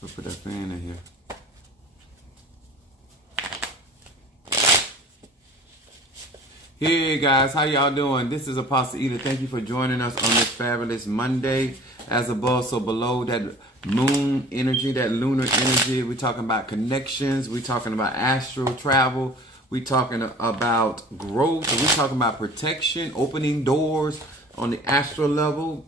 We'll put that fan in here. Hey guys, how y'all doing? This is Apostle Eda. Thank you for joining us on this fabulous Monday. As above, so below, that moon energy, that lunar energy. We're talking about connections. We're talking about astral travel. We're talking about growth. We're talking about protection, opening doors on the astral level,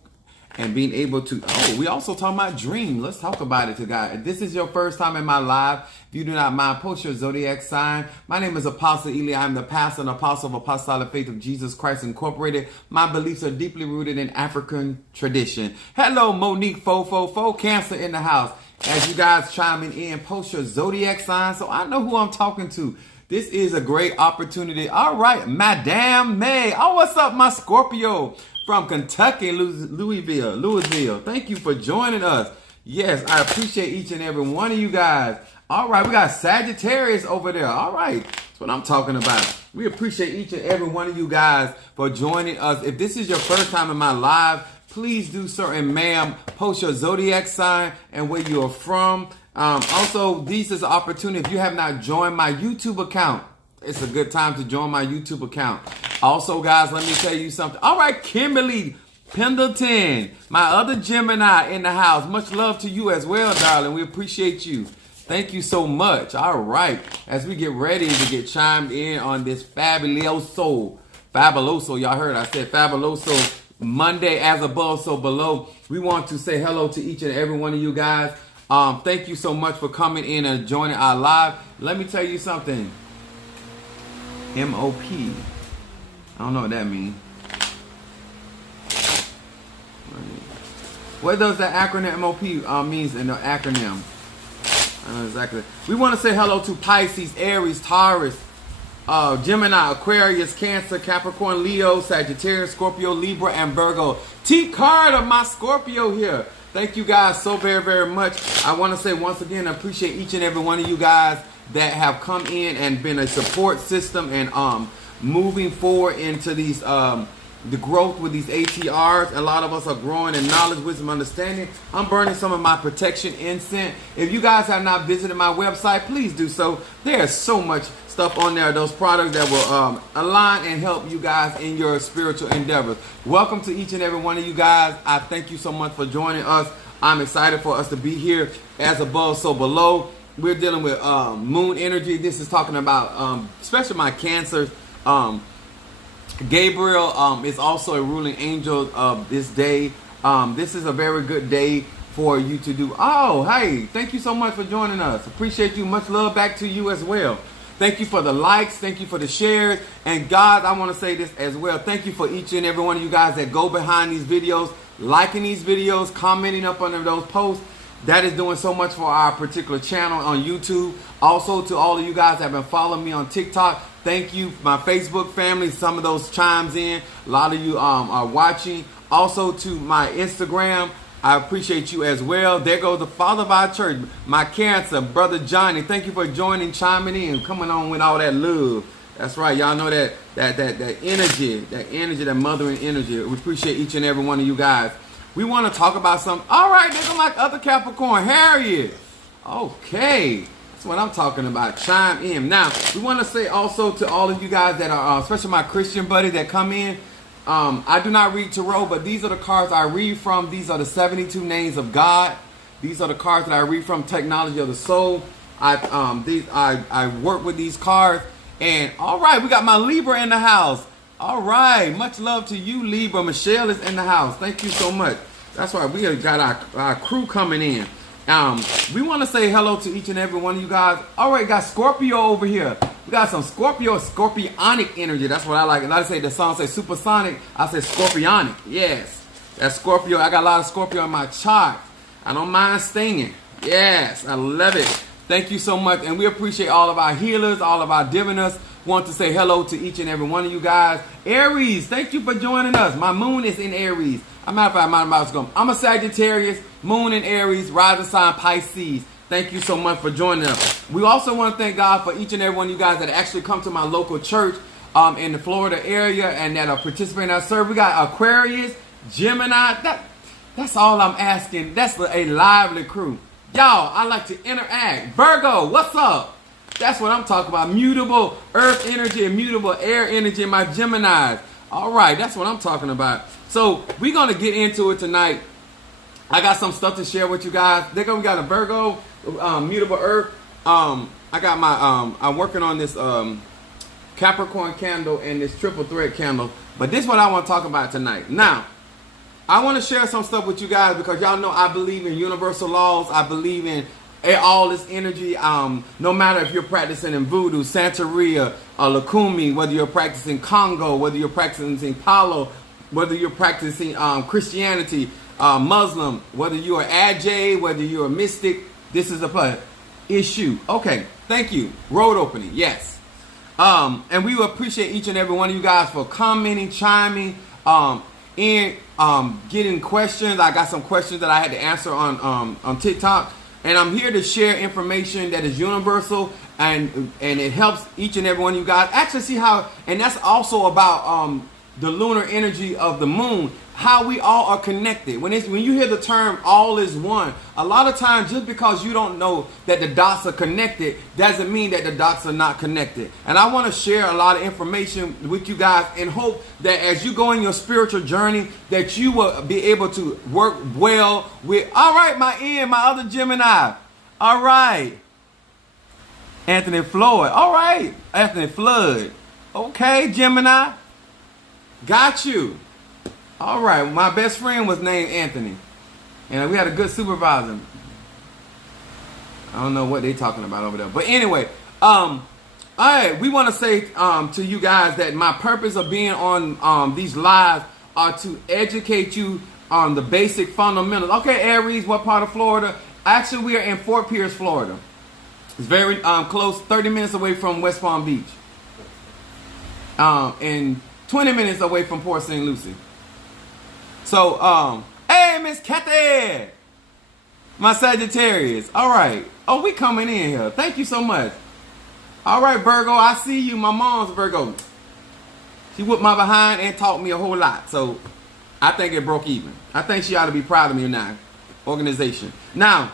and being able to, we also talking about dream. Let's talk about it together. If this is your first time in my live, if you do not mind, post your zodiac sign. My name is Apostle Ely. I'm the pastor and apostle of Apostolic Faith of Jesus Christ Incorporated. My beliefs are deeply rooted in African tradition. Hello, Monique Fo, Cancer in the house. As you guys chiming in, post your zodiac sign so I know who I'm talking to. This is a great opportunity. All right, Madame May. Oh, what's up, my Scorpio? From Kentucky, Louisville. Thank you for joining us. Yes, I appreciate each and every one of you guys. All right, we got Sagittarius over there. All right, that's what I'm talking about. We appreciate each and every one of you guys for joining us. If this is your first time in my live, please do so. And ma'am, post your zodiac sign and where you are from. Also, this is an opportunity. If you have not joined my YouTube account, it's a good time to join my YouTube account. Also, guys, let me tell you something. All right, Kimberly Pendleton, my other Gemini in the house. Much love to you as well, darling. We appreciate you. Thank you so much. All right, as we get ready to get chimed in on this fabuloso, y'all heard I said fabuloso Monday, as above, so below. We want to say hello to each and every one of you guys. Thank you so much for coming in and joining our live. Let me tell you something. M-O-P. I don't know what that means. What does the acronym M-O-P means in the acronym? I don't know exactly. We want to say hello to Pisces, Aries, Taurus, Gemini, Aquarius, Cancer, Capricorn, Leo, Sagittarius, Scorpio, Libra, and Virgo. T. Carter, my Scorpio here. Thank you guys so very, very much. I want to say once again, I appreciate each and every one of you guys that have come in and been a support system and moving forward into these the growth with these ATRs. A lot of us are growing in knowledge, wisdom, understanding. I'm burning some of my protection incense. If you guys have not visited my website, please do so. There's so much stuff on there, those products that will align and help you guys in your spiritual endeavors. Welcome to each and every one of you guys. I thank you so much for joining us. I'm excited for us to be here, as above, so below. We're dealing with moon energy. This is talking about, especially my Cancers. Gabriel is also a ruling angel of this day. This is a very good day for you to do. Oh, hey, thank you so much for joining us. Appreciate you. Much love back to you as well. Thank you for the likes. Thank you for the shares. And guys, I want to say this as well. Thank you for each and every one of you guys that go behind these videos, liking these videos, commenting up under those posts. That is doing so much for our particular channel on YouTube. Also, to all of you guys that have been following me on TikTok, thank you. My Facebook family, some of those chimes in. A lot of you are watching. Also, to my Instagram, I appreciate you as well. There goes the father of our church, my Cancer, Brother Johnny. Thank you for joining, chiming in, coming on with all that love. That's right. Y'all know that energy, that mothering energy. We appreciate each and every one of you guys. We want to talk about something. All right, they're like other Capricorn. Harriet. Okay. That's what I'm talking about. Chime in. Now, we want to say also to all of you guys that are, especially my Christian buddies that come in, I do not read tarot, but these are the cards I read from. These are the 72 names of God. These are the cards that I read from. Technology of the Soul. I work with these cards. And all right, we got my Libra in the house. All right, much love to you, Libra. Michelle is in the house. Thank you so much. That's right, we have got our crew coming in. We want to say hello to each and every one of you guys. All right, got Scorpio over here. We got some Scorpio, scorpionic energy. That's what I like. And I say the song say supersonic. I say scorpionic. Yes, that's Scorpio. I got a lot of Scorpio in my chart. I don't mind stinging. Yes, I love it. Thank you so much. And we appreciate all of our healers, all of our diviners. Want to say hello to each and every one of you guys. Aries, thank you for joining us. My moon is in Aries. I'm a Sagittarius, moon in Aries, rising sign Pisces. Thank you so much for joining us. We also want to thank God for each and every one of you guys that actually come to my local church in the Florida area and that are participating in our service. We got Aquarius, Gemini. That's all I'm asking. That's a lively crew. Y'all, I like to interact. Virgo, what's up? That's what I'm talking about. Mutable earth energy and mutable air energy in my Geminis. All right, that's what I'm talking about. So we're going to get into it tonight. I got some stuff to share with you guys. We got a Virgo, mutable earth. I got my, I'm working on this Capricorn candle and this triple thread candle. But this is what I want to talk about tonight. Now, I want to share some stuff with you guys because y'all know I believe in universal laws. I believe in all this energy. No matter if you're practicing in voodoo, Santeria, Lakumi, whether you're practicing Congo, whether you're practicing Palo, whether you're practicing Christianity, Muslim, whether you're Ajay, whether you're a mystic, this is a issue. Okay, thank you. Road opening, yes. And we will appreciate each and every one of you guys for commenting, chiming, and getting questions. I got some questions that I had to answer on TikTok, and I'm here to share information that is universal and it helps each and every one of you guys actually see how. And that's also about the lunar energy of the moon, how we all are connected. When you hear the term all is one, a lot of times just because you don't know that the dots are connected doesn't mean that the dots are not connected. And I want to share a lot of information with you guys and hope that as you go in your spiritual journey that you will be able to work well with. All right, my other Gemini. All right. Anthony Floyd. All right. Anthony Flood. Okay, Gemini. Got you. All right. My best friend was named Anthony. And we had a good supervisor. I don't know what they're talking about over there. But anyway, all right. We want to say to you guys that my purpose of being on these lives are to educate you on the basic fundamentals. Okay, Aries, what part of Florida? Actually, we are in Fort Pierce, Florida. It's very close, 30 minutes away from West Palm Beach. And 20 minutes away from Port St. Lucie. So, hey, Miss Kathy, my Sagittarius. All right. Oh, we coming in here. Thank you so much. All right, Virgo, I see you. My mom's Virgo. She whipped my behind and taught me a whole lot. So, I think it broke even. I think she ought to be proud of me now. Organization. Now,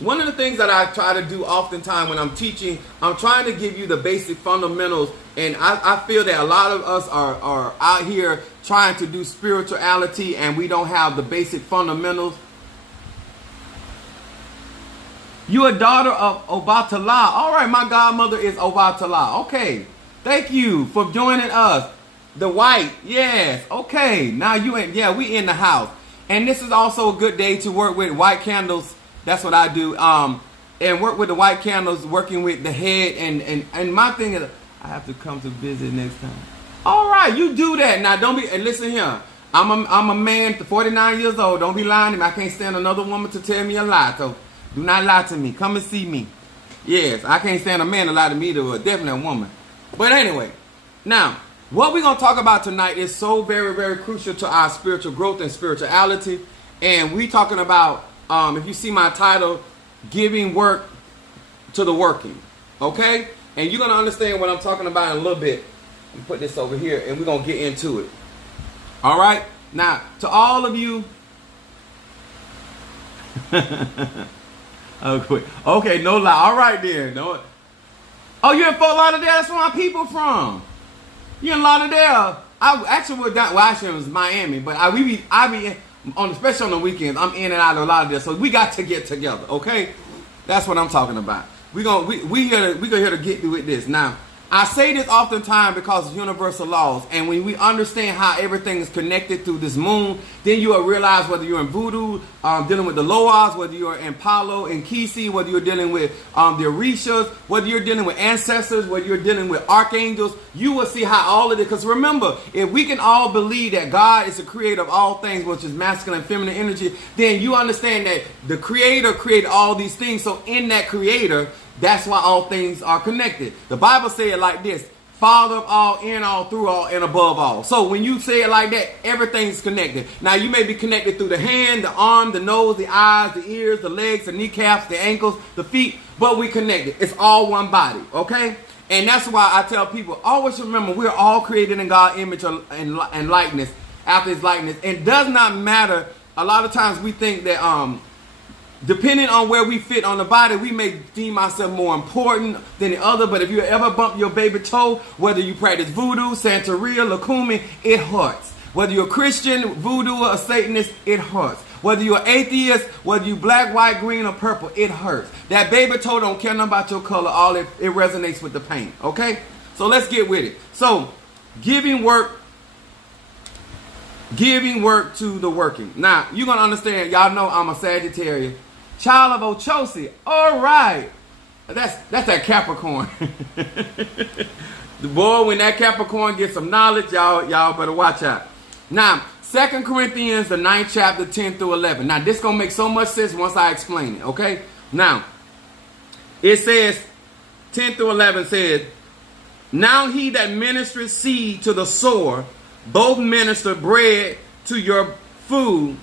one of the things that I try to do oftentimes when I'm teaching, I'm trying to give you the basic fundamentals. And I feel that a lot of us are out here trying to do spirituality and we don't have the basic fundamentals. You a daughter of Obatala. All right, my godmother is Obatala. Okay, thank you for joining us. The white, yes. Okay, now we in the house. And this is also a good day to work with white candles. That's what I do. And work with the white candles, working with the head. And my thing is, I have to come to visit next time. All right, you do that. Now, don't be, and listen here. I'm a man, 49 years old. Don't be lying to me. I can't stand another woman to tell me a lie. So do not lie to me. Come and see me. Yes, I can't stand a man to lie to me, to definitely a woman. But anyway, now, what we're going to talk about tonight is so very, very crucial to our spiritual growth and spirituality. And we talking about, if you see my title, giving work to the working. Okay? And you're going to understand what I'm talking about in a little bit. Let me put this over here and we're going to get into it. All right? Now, to all of you. Okay, no lie. All right, then. No. Oh, you're in Fort Lauderdale? That's where my people from. You're in Lauderdale. I actually was down. Well, actually, it was Miami, but I be on, especially on the weekends. I'm in and out of Lauderdale, so we got to get together. Okay, that's what I'm talking about. We here to get through with this. Now, I say this oftentimes because of universal laws, and when we understand how everything is connected through this moon, then you will realize whether you're in voodoo, dealing with the Loas, whether you're in Palo and Kisi, whether you're dealing with the Orishas, whether you're dealing with ancestors, whether you're dealing with archangels, you will see how all of it. Because remember, if we can all believe that God is the creator of all things, which is masculine and feminine energy, then you understand that the creator created all these things. So in that creator, that's why all things are connected. The Bible says it like this: Father of all, in all, through all, and above all. So when you say it like that, everything's connected. Now you may be connected through the hand, the arm, the nose, the eyes, the ears, the legs, the kneecaps, the ankles, the feet, but we connected. It's all one body, okay? And that's why I tell people, always remember, we're all created in God's image and likeness, after his likeness. It does not matter. A lot of times we think that depending on where we fit on the body, we may deem ourselves more important than the other. But if you ever bump your baby toe, whether you practice voodoo, Santeria, Lakumi, it hurts. Whether you're a Christian, voodoo, or a Satanist, it hurts. Whether you're atheist, whether you black, white, green, or purple, it hurts. That baby toe don't care nothing about your color. All it resonates with the pain. Okay? So let's get with it. So, giving work to the working. Now, you're going to understand. Y'all know I'm a Sagittarius. Child of Ochosi. All right. That's that Capricorn. The boy, when that Capricorn gets some knowledge, y'all better watch out. Now, 2 Corinthians, the 9th chapter, 10 through 11. Now, this going to make so much sense once I explain it, okay? Now, it says, 10 through 11 says, now he that ministereth seed to the sower, both minister bread to your food,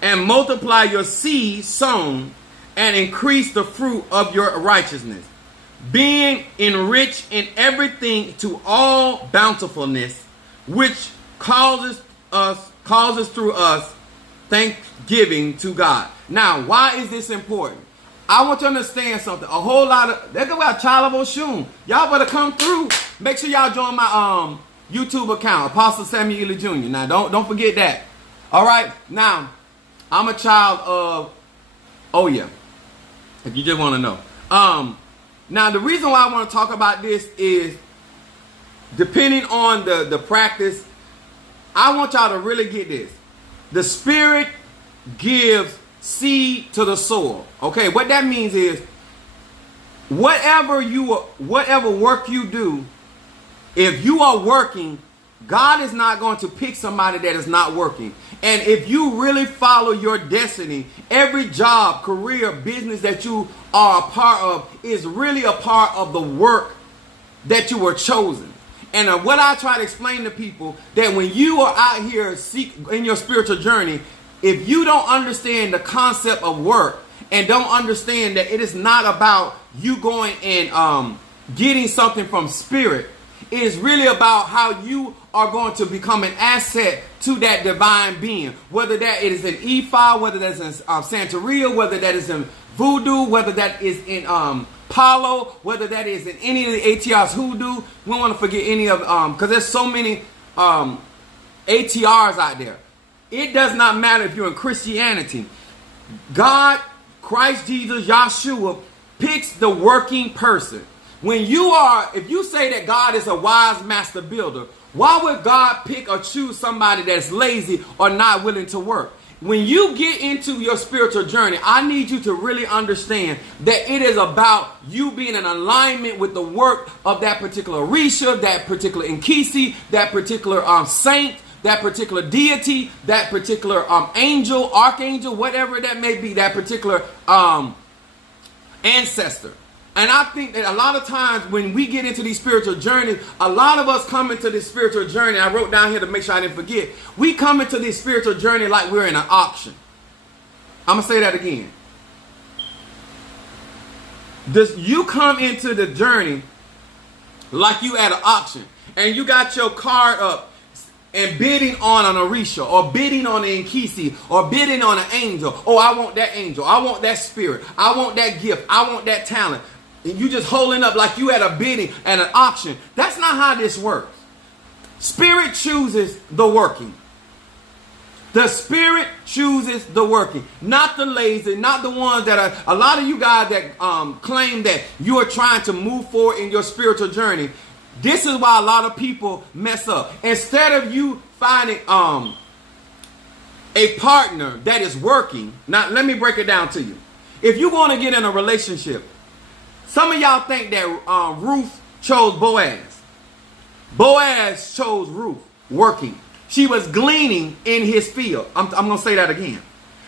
and multiply your seed sown, and increase the fruit of your righteousness, being enriched in everything to all bountifulness, which causes through us thanksgiving to God. Now, why is this important? I want you to understand something. A whole lot of, they go about Child of Oshun. Y'all better come through. Make sure y'all join my YouTube account, Apostle Samuel Ely Jr. Now, don't forget that. All right. Now, I'm a child of, oh yeah, if you just want to know. Now, the reason why I want to talk about this is, depending on the practice, I want y'all to really get this. The Spirit gives seed to the soil. Okay, what that means is, whatever work you do, if you are working, God is not going to pick somebody that is not working. And if you really follow your destiny, every job, career, business that you are a part of is really a part of the work that you were chosen. And what I try to explain to people, that when you are out here in your spiritual journey, if you don't understand the concept of work and don't understand that it is not about you going and getting something from spirit, it is really about how you are going to become an asset to that divine being. Whether that is in Ifa, whether that's in Santeria, whether that is in voodoo, whether that is in Palo, whether that is in any of the ATRs hoodoo. We don't want to forget any of because there's so many ATRs out there. It does not matter if you're in Christianity. God, Christ Jesus, Yahshua picks the working person. When if you say that God is a wise master builder, why would God pick or choose somebody that's lazy or not willing to work? When you get into your spiritual journey, I need you to really understand that it is about you being in alignment with the work of that particular Orisha, that particular Nkisi, that particular saint, that particular deity, that particular angel, archangel, whatever that may be, that particular ancestor. And I think that a lot of times when we get into these spiritual journeys, a lot of us come into this spiritual journey. I wrote down here to make sure I didn't forget. We come into this spiritual journey like we're in an auction. I'm going to say that again. You come into the journey like you at an auction. And you got your card up and bidding on an Orisha, or bidding on an Nkisi, or bidding on an angel. Oh, I want that angel. I want that spirit. I want that gift. I want that talent. And you just holding up like you at a bidding at an auction. That's not how this works. Spirit chooses the working. The Spirit chooses the working, not the lazy, not the ones that are, a lot of you guys that claim that you are trying to move forward in your spiritual journey. This is why a lot of people mess up. Instead of you finding a partner that is working. Now, let me break it down to you. If you want to get in a relationship, some of y'all think that Ruth chose Boaz. Boaz chose Ruth, working. She was gleaning in his field. I'm going to say that again.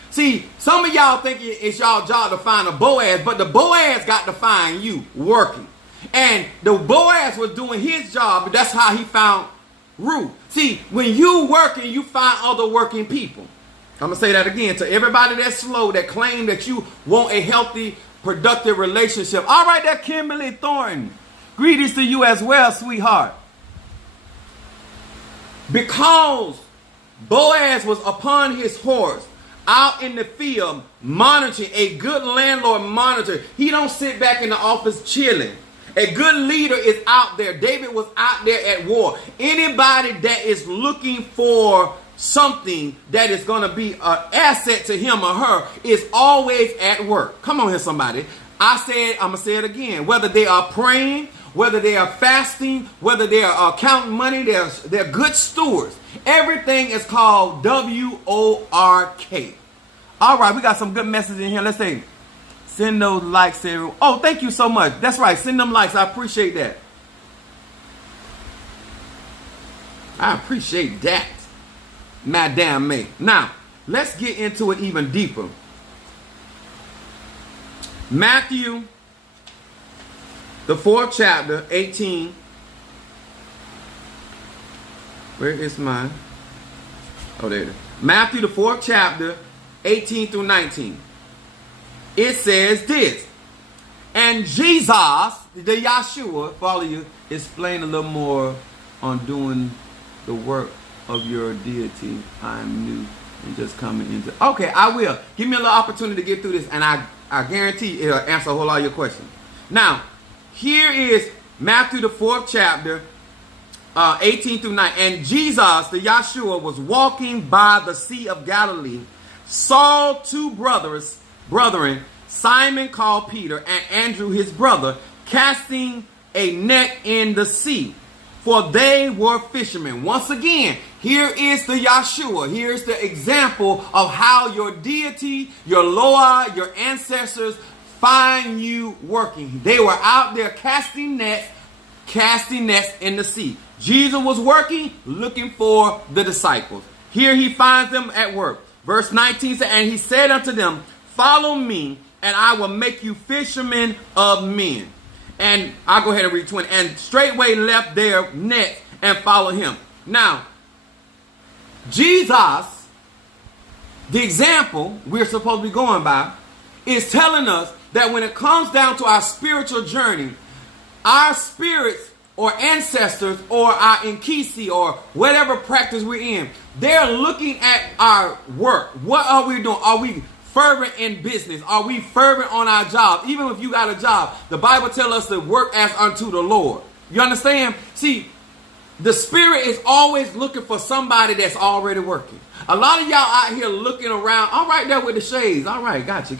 See, some of y'all think it's y'all job to find a Boaz, but the Boaz got to find you, working. And the Boaz was doing his job, but that's how he found Ruth. See, when you working, you find other working people. I'm going to say that again to everybody that's slow, that claim that you want a healthy, productive relationship. All right, that Kimberly Thornton. Greetings to you as well, sweetheart. Because Boaz was upon his horse, out in the field monitoring. A good landlord monitor. He don't sit back in the office chilling. A good leader is out there. David was out there at war. Anybody that is looking for something that is going to be an asset to him or her is always at work. Come on here, somebody. I'm going to say it again. Whether they are praying, whether they are fasting, whether they are counting money, they're good stewards. Everything is called WORK. All right, we got some good messages in here. Let's say, send those likes, everyone. Oh, thank you so much. That's right. Send them likes. I appreciate that. I appreciate that. Madame May. Now, let's get into it even deeper. Matthew, the 4th chapter, 18. Where is mine? Oh, there it is. Matthew, the 4th chapter, 18 through 19. It says this. And Jesus, the Yahshua, follow you, explain a little more on doing the work of your deity. I'm new and just coming into. Okay, I will. Give me a little opportunity to get through this, and I guarantee it'll answer a whole lot of your questions. Now, here is Matthew, the 4th chapter, 18 through 9. And Jesus, the Yahshua, was walking by the Sea of Galilee, saw two brethren, Simon called Peter and Andrew his brother, casting a net in the sea, for they were fishermen. Once again, here is the Yahshua. Here's the example of how your deity, your Loa, your ancestors find you working. They were out there casting nets in the sea. Jesus was working, looking for the disciples. Here he finds them at work. Verse 19 says, and he said unto them, follow me, and I will make you fishermen of men. And I'll go ahead and read 20. And straightway left their nets and followed him. Now, Jesus, the example we're supposed to be going by, is telling us that when it comes down to our spiritual journey, our spirits or ancestors or our Nkisi or whatever practice we're in, they're looking at our work. What are we doing? Are we fervent in business? Are we fervent on our job? Even if you got a job, the Bible tells us to work as unto the Lord. You understand? See, the spirit is always looking for somebody that's already working. A lot of y'all out here looking around. I'm right there with the shades. All right, got you.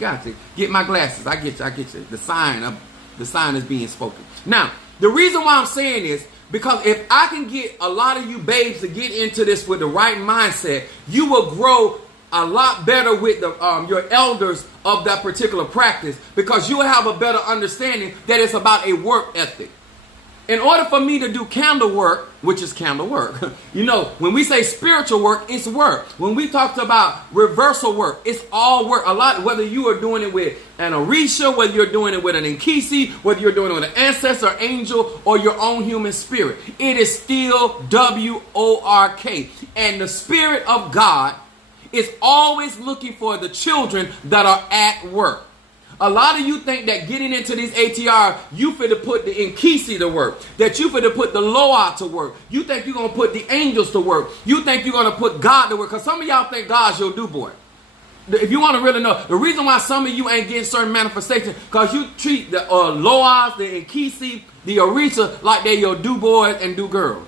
Get my glasses. I get you. The sign is being spoken. Now, the reason why I'm saying this, because if I can get a lot of you babes to get into this with the right mindset, you will grow a lot better with your elders of that particular practice, because you will have a better understanding that it's about a work ethic. In order for me to do candle work, which is candle work, you know, when we say spiritual work, it's work. When we talked about reversal work, it's all work. A lot, whether you are doing it with an Orisha, whether you're doing it with an Nkisi, whether you're doing it with an ancestor, angel, or your own human spirit, it is still WORK. And the Spirit of God is always looking for the children that are at work. A lot of you think that getting into these ATR, you finna put the Nkisi to work. That you finna put the Loa to work. You think you're going to put the angels to work. You think you're going to put God to work. Because some of y'all think God's your do-boy. If you want to really know, the reason why some of you ain't getting certain manifestations, because you treat the Loas, the Nkisi, the Orisa like they're your do-boys and do-girls.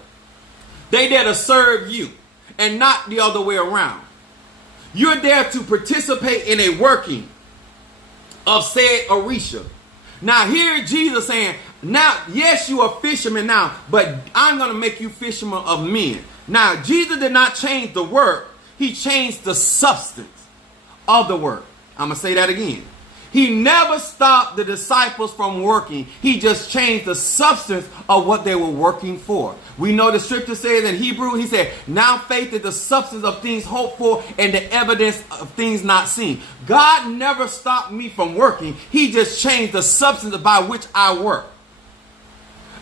They there to serve you and not the other way around. You're there to participate in a working of said Orisha. Now here Jesus saying, now, yes, you are fishermen now, but I'm going to make you fishermen of men. Now, Jesus did not change the work. He changed the substance of the work. I'm going to say that again. He never stopped the disciples from working. He just changed the substance of what they were working for. We know the scripture says in Hebrew, he said, now faith is the substance of things hoped for and the evidence of things not seen. God never stopped me from working. He just changed the substance by which I work.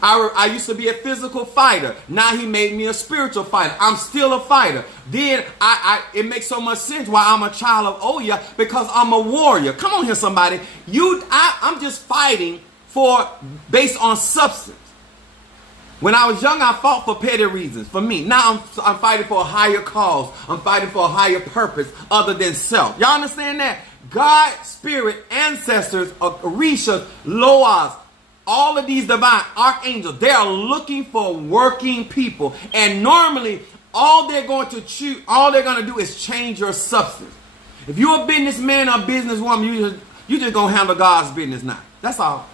I used to be a physical fighter. Now he made me a spiritual fighter. I'm still a fighter. Then it makes so much sense why I'm a child of Oya, because I'm a warrior. Come on here, somebody. I'm just fighting based on substance. When I was young, I fought for petty reasons, for me. Now I'm fighting for a higher cause. I'm fighting for a higher purpose other than self. Y'all understand that? God, spirit, ancestors, Orishas, Loas, all of these divine archangels, they are looking for working people. And normally, all they're going to do is change your substance. If you're a businessman or businesswoman, you just going to handle God's business now. That's all.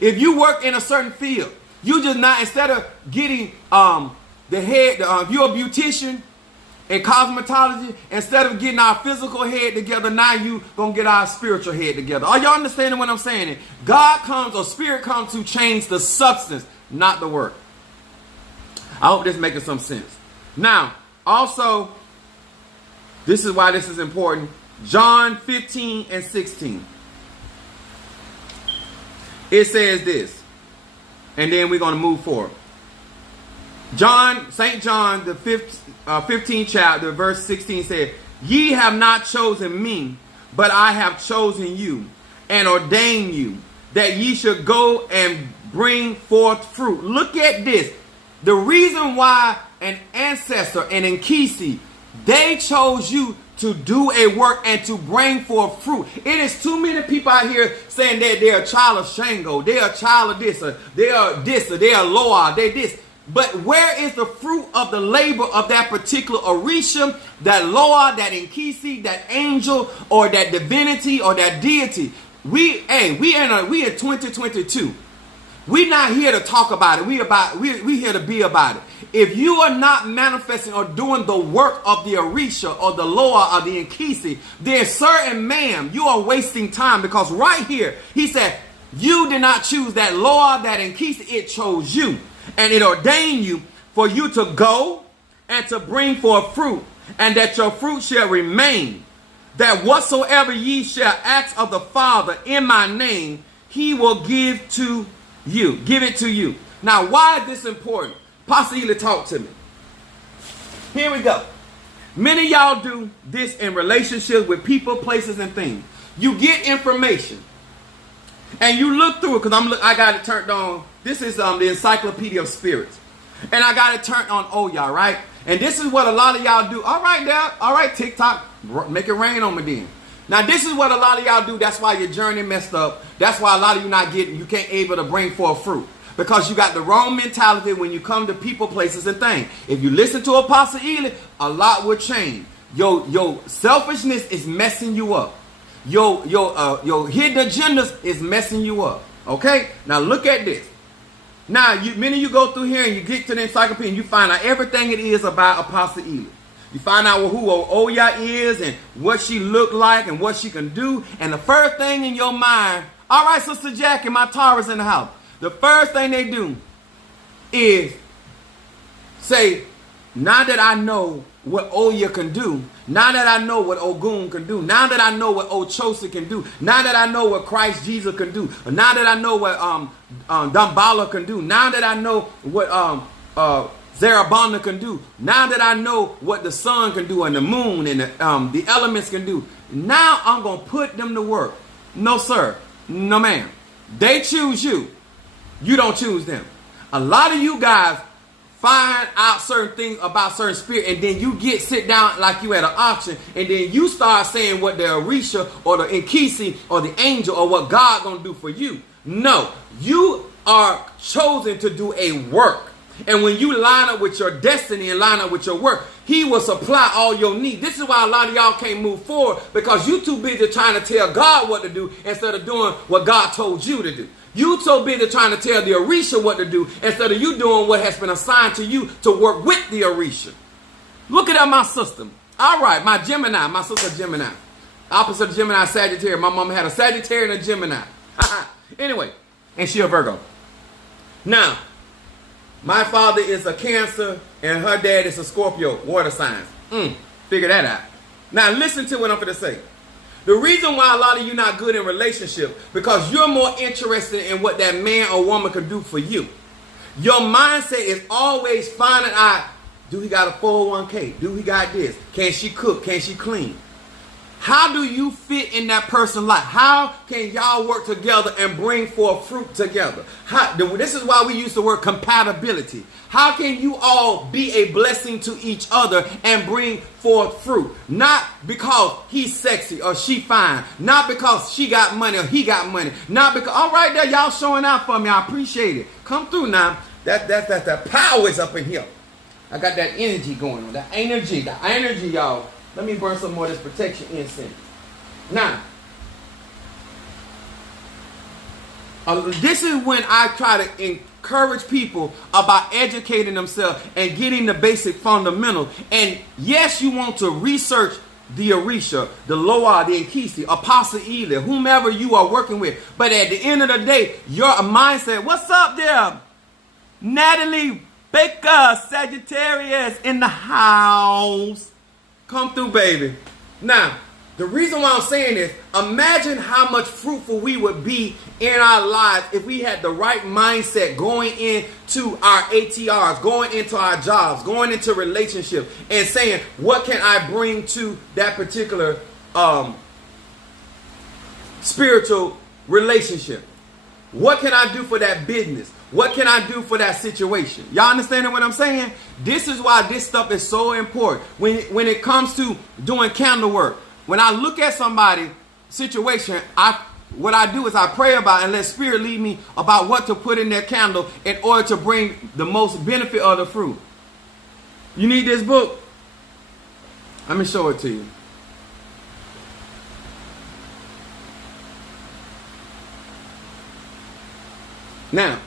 If you work in a certain field, you just not, instead of getting if you're a beautician in cosmetology, instead of getting our physical head together, now you gonna get our spiritual head together. Are y'all understanding what I'm saying? God comes, or spirit comes to change the substance, not the work. I hope this is making some sense. Now, also, this is why this is important. John 15 and 16. It says this, and then we're going to move forward. St. John, the 15th chapter, verse 16 said, "Ye have not chosen me, but I have chosen you, and ordained you, that ye should go and bring forth fruit." Look at this. The reason why an ancestor, an Nkisi, they chose you to do a work and to bring forth fruit. It is too many people out here saying that they're a child of Shango, they're a child of this, or they are this, or they are Loa, they this. But where is the fruit of the labor of that particular Orisha, that Loa, that Nkisi, that angel, or that divinity, or that deity? We in 2022. We're not here to talk about it. We here to be about it. If you are not manifesting or doing the work of the Orisha or the Loa or the Nkisi, then sir and ma'am, you are wasting time, because right here, he said, you did not choose that Loa, that Nkisi, it chose you. And it ordained you for you to go and to bring forth fruit, and that your fruit shall remain, that whatsoever ye shall ask of the Father in my name, he will give to you. Give it to you. Now, why is this important? Possibly talk to me. Here we go. Many of y'all do this in relationships with people, places, and things. You get information, and you look through it, because I got it turned on. This is the Encyclopedia of Spirits. And I got it turned on y'all, right? And this is what a lot of y'all do. All right, Dad. All right, TikTok. Make it rain on me then. Now, this is what a lot of y'all do. That's why your journey messed up. That's why a lot of you can't able to bring forth fruit. Because you got the wrong mentality when you come to people, places, and things. If you listen to Apostle Ely, a lot will change. Your selfishness is messing you up. Your hidden agendas is messing you up. Okay? Now look at this. Now, many of you go through here and you get to the encyclopedia and you find out everything it is about Apostle Ely. You find out who Oya is and what she looked like and what she can do. And the first thing in your mind, all right, Sister Jackie, my Tara's in the house. The first thing they do is say, now that I know what Oya can do, now that I know what Ogun can do, now that I know what Ochosa can do, now that I know what Christ Jesus can do, now that I know what Dambala can do, now that I know what Zarabanda can do, now that I know what the sun can do and the moon and the elements can do, now I'm going to put them to work. No, sir. No, ma'am. They choose you. You don't choose them. A lot of you guys find out certain things about certain spirit, and then you sit down like you at an auction, and then you start saying what the Orisha or the Nkisi or the angel or what God gonna do for you. No, you are chosen to do a work. And when you line up with your destiny and line up with your work, he will supply all your needs. This is why a lot of y'all can't move forward, because you too busy trying to tell God what to do instead of doing what God told you to do. You so busy trying to tell the Orisha what to do instead of you doing what has been assigned to you to work with the Orisha. Look at my system. All right, my Gemini, my sister Gemini. Opposite of Gemini, Sagittarius. My mama had a Sagittarius and a Gemini. Anyway, and she a Virgo. Now, my father is a Cancer and her dad is a Scorpio, water signs. Figure that out. Now listen to what I'm going to say. The reason why a lot of you not good in relationship, because you're more interested in what that man or woman can do for you. Your mindset is always finding out, do he got a 401k? Do he got this? Can she cook? Can she clean? How do you fit in that person's life? How can y'all work together and bring forth fruit together? This is why we use the word compatibility. How can you all be a blessing to each other and bring forth fruit? Not because he's sexy or she fine. Not because she got money or he got money. Not because, all right there, y'all showing out for me. I appreciate it. Come through now. That power is up in here. I got that energy going on. That energy, y'all. Let me burn some more of this protection incense. Now, this is when I try to encourage people about educating themselves and getting the basic fundamentals. And yes, you want to research the Orisha, the Loa, the Nkisi, Apostle Eli, whomever you are working with. But at the end of the day, your mindset, what's up there? Natalie Baker, Sagittarius in the house. Come through, baby. Now, the reason why I'm saying this, imagine how much fruitful we would be in our lives if we had the right mindset going into our ATRs, going into our jobs, going into relationships, and saying, what can I bring to that particular spiritual relationship? What can I do for that business? What can I do for that situation? Y'all understanding what I'm saying? This is why this stuff is so important. When it comes to doing candle work, when I look at somebody's situation, what I do is I pray about and let Spirit lead me about what to put in their candle in order to bring the most benefit of the fruit. You need this book? Let me show it to you. Now,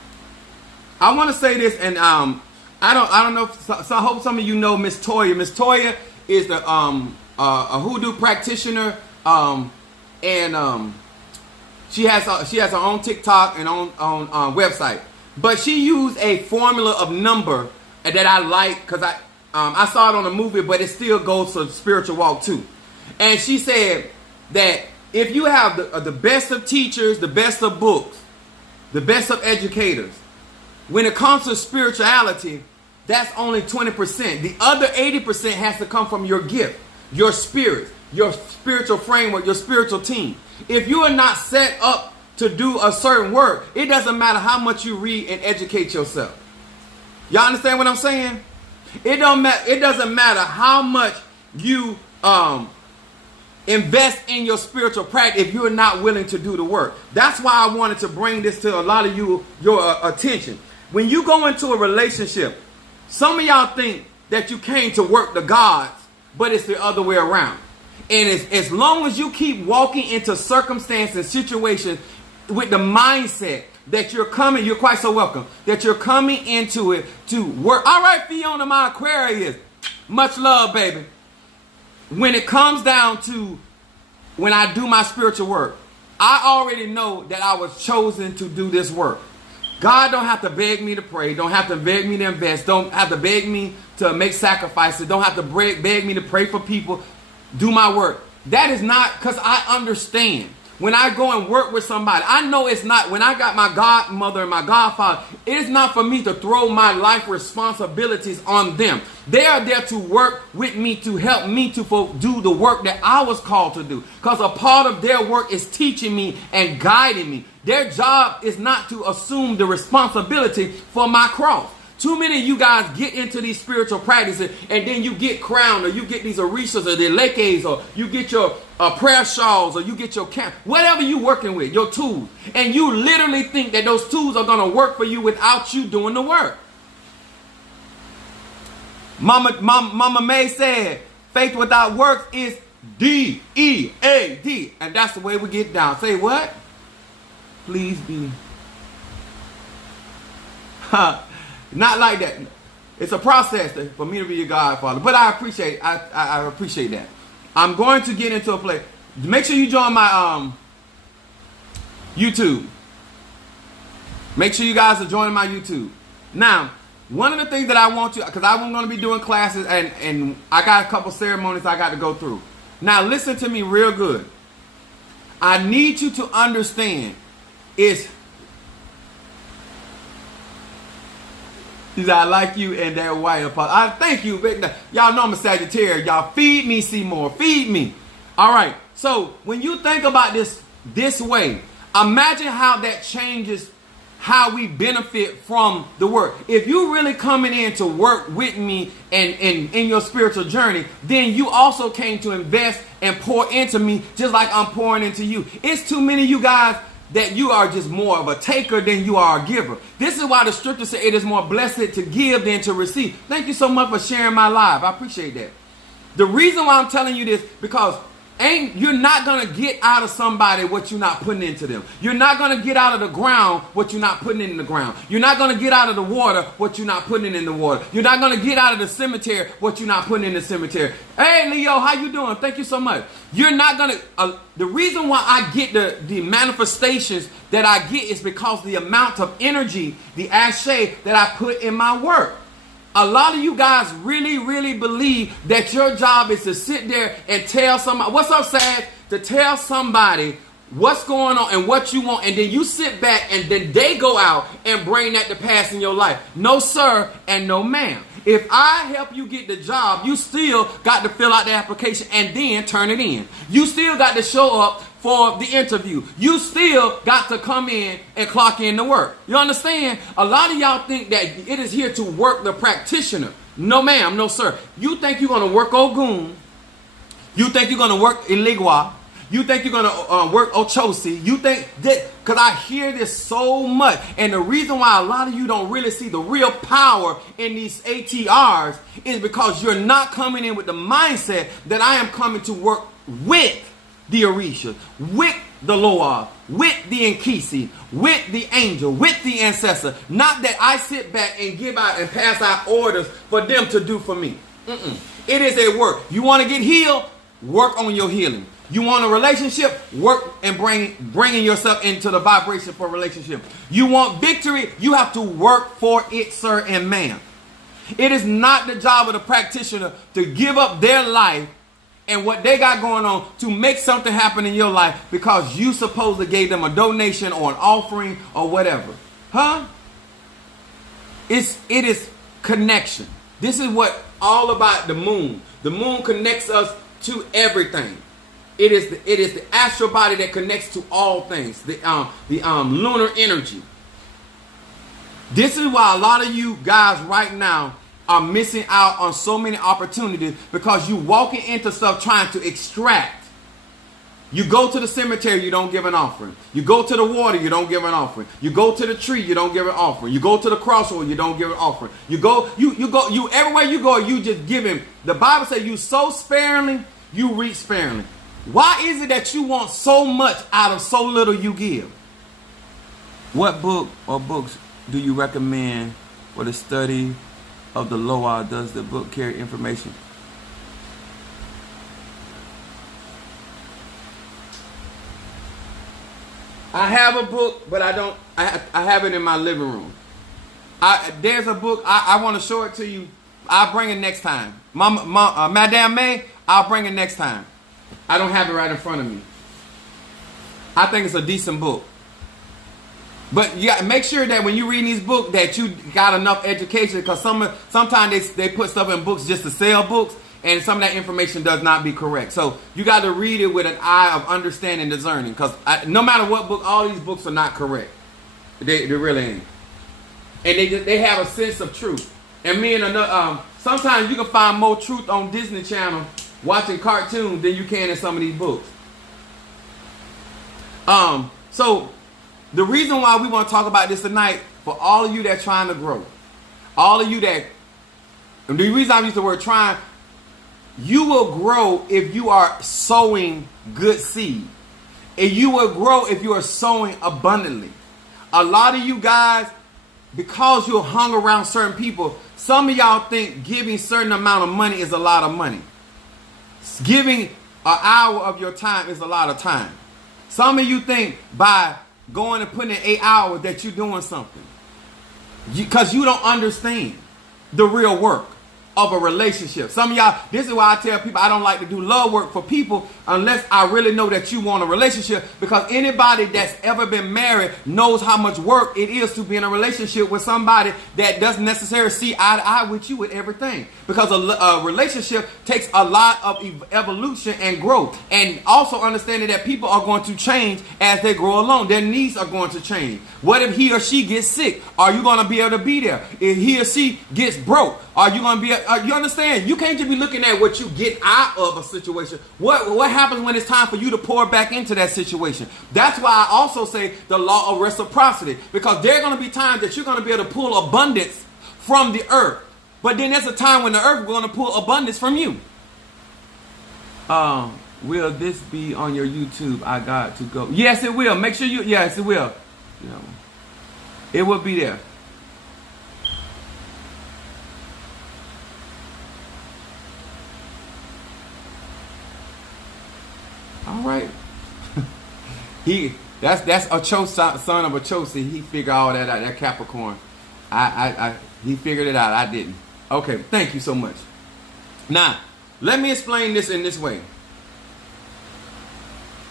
I want to say this, and I don't know. So I hope some of you know Miss Toya. Miss Toya is the a hoodoo practitioner, and she has her own TikTok and on website. But she used a formula of number that I like because I saw it on a movie, but it still goes to spiritual walk too. And she said that if you have the best of teachers, the best of books, the best of educators, when it comes to spirituality, that's only 20%. The other 80% has to come from your gift, your spirit, your spiritual framework, your spiritual team. If you are not set up to do a certain work, it doesn't matter how much you read and educate yourself. Y'all understand what I'm saying? It doesn't matter how much you invest in your spiritual practice if you're not willing to do the work. That's why I wanted to bring this to a lot of your attention. When you go into a relationship, some of y'all think that you came to work the gods, but it's the other way around. And as long as you keep walking into circumstances and situations with the mindset that you're coming, you're quite so welcome, that you're coming into it to work. All right, Fiona, my Aquarius. Much love, baby. When it comes down to when I do my spiritual work, I already know that I was chosen to do this work. God don't have to beg me to pray, don't have to beg me to invest, don't have to beg me to make sacrifices, don't have to beg me to pray for people, do my work. That is not because I understand. When I go and work with somebody, I know it's not, when I got my godmother and my godfather, it is not for me to throw my life responsibilities on them. They are there to work with me, to help me to do the work that I was called to do. Because a part of their work is teaching me and guiding me. Their job is not to assume the responsibility for my cross. Too many of you guys get into these spiritual practices and then you get crowned, or you get these orishas or the lekes, or you get your prayer shawls, or you get your camp, whatever you working with, your tools. And you literally think that those tools are going to work for you without you doing the work. Mama May said, faith without works is D-E-A-D. And that's the way we get down. Say what? Please be. Not like that. It's a process for me to be your godfather. But I appreciate that. I'm going to get into a place. Make sure you join my YouTube. Make sure you guys are joining my YouTube. Now, one of the things that I want to, because I'm going to be doing classes and I got a couple ceremonies I got to go through. Now, listen to me real good. I need you to understand is, he said, I like you and that white apostle. I thank you. Y'all know I'm a Sagittarius. Y'all feed me, Seymour. Feed me. All right. So when you think about this way, imagine how that changes how we benefit from the work. If you really coming in to work with me and in your spiritual journey, then you also came to invest and pour into me just like I'm pouring into you. It's too many of you guys that you are just more of a taker than you are a giver. This is why the scripture says it is more blessed to give than to receive. Thank you so much for sharing my live. I appreciate that. The reason why I'm telling you this, because you're not going to get out of somebody what you're not putting into them. You're not going to get out of the ground what you're not putting in the ground. You're not going to get out of the water what you're not putting in the water. You're not going to get out of the cemetery what you're not putting in the cemetery. Hey, Leo, how you doing? Thank you so much. You're not going to... the reason why I get the manifestations that I get is because the amount of energy, the ashe that I put in my work. A lot of you guys really, really believe that your job is to sit there and tell somebody, what's up, Sad? To tell somebody what's going on and what you want, and then you sit back and then they go out and bring that to pass in your life. No, sir, and no, ma'am. If I help you get the job, you still got to fill out the application and then turn it in. You still got to show up for the interview. You still got to come in and clock in to work. You understand? A lot of y'all think that it is here to work the practitioner. No, ma'am. No, sir. You think you're going to work Ogun. You think you're going to work Iligua. You think you're going to work Ochosi. You think that, because I hear this so much. And the reason why a lot of you don't really see the real power in these ATRs is because you're not coming in with the mindset that I am coming to work with the Orisha, with the Loa, with the Nkisi, with the angel, with the ancestor. Not that I sit back and give out and pass out orders for them to do for me. It is a work. You want to get healed? Work on your healing. You want a relationship? Work and bringing yourself into the vibration for a relationship. You want victory? You have to work for it, sir and ma'am. It is not the job of the practitioner to give up their life and what they got going on to make something happen in your life because you supposedly gave them a donation or an offering or whatever. Huh? It is connection. This is what all about the moon. The moon connects us to everything. It is the astral body that connects to all things. The lunar energy. This is why a lot of you guys right now are missing out on so many opportunities because you walking into stuff trying to extract. You go to the cemetery, you don't give an offering. You go to the water, you don't give an offering. You go to the tree, you don't give an offering. You go to the crossroad, you don't give an offering. You everywhere you go, you just giving. The Bible says you sow sparingly, you reap sparingly. Why is it that you want so much out of so little you give? What book or books do you recommend for the study of the Loa? Does the book carry information? I have a book, but I don't. I have it in my living room. There's a book. I want to show it to you. I'll bring it next time. Madame May, I'll bring it next time. I don't have it right in front of me. I think it's a decent book. But you got to make sure that when you read these books that you got enough education, because sometimes they put stuff in books just to sell books, and some of that information does not be correct. So you got to read it with an eye of understanding, discerning, because no matter what book, all these books are not correct. They really ain't. And they have a sense of truth. And me and another, sometimes you can find more truth on Disney Channel watching cartoons than you can in some of these books. So the reason why we want to talk about this tonight, for all of you that are trying to grow, all of you that, and the reason I use the word trying, you will grow if you are sowing good seed. And you will grow if you are sowing abundantly. A lot of you guys, because you're hung around certain people, some of y'all think giving certain amount of money is a lot of money. Giving an hour of your time is a lot of time. Some of you think by going and putting in 8 hours that you're doing something. Because you don't understand the real work. of a relationship. Some of y'all, this is why I tell people I don't like to do love work for people unless I really know that you want a relationship, because anybody that's ever been married knows how much work it is to be in a relationship with somebody that doesn't necessarily see eye to eye with you with everything, because a relationship takes a lot of evolution and growth, and also understanding that people are going to change as they grow along. Their needs are going to change. What if he or she gets sick? Are you going to be able to be there? If he or she gets broke, are you going to be, you understand? You can't just be looking at what you get out of a situation. What happens when it's time for you to pour back into that situation? That's why I also say the law of reciprocity, because there are going to be times that you're going to be able to pull abundance from the earth. But then there's a time when the earth is going to pull abundance from you. Will this be on your YouTube? I got to go. Yes, it will. Make sure you, yes, it will. You know, it will be there. All right. That's a son of a Chose. He figured all that out. That Capricorn. He figured it out. I didn't. Okay. Thank you so much. Now, let me explain this in this way.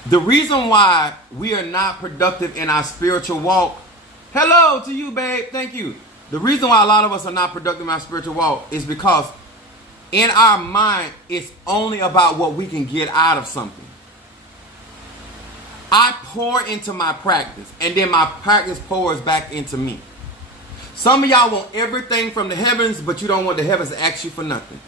The reason why we are not productive in our spiritual walk. Hello to you, babe. Thank you. The reason why a lot of us are not productive in our spiritual walk is because in our mind, it's only about what we can get out of something. I pour into my practice, and then my practice pours back into me. Some of y'all want everything from the heavens, but you don't want the heavens to ask you for nothing.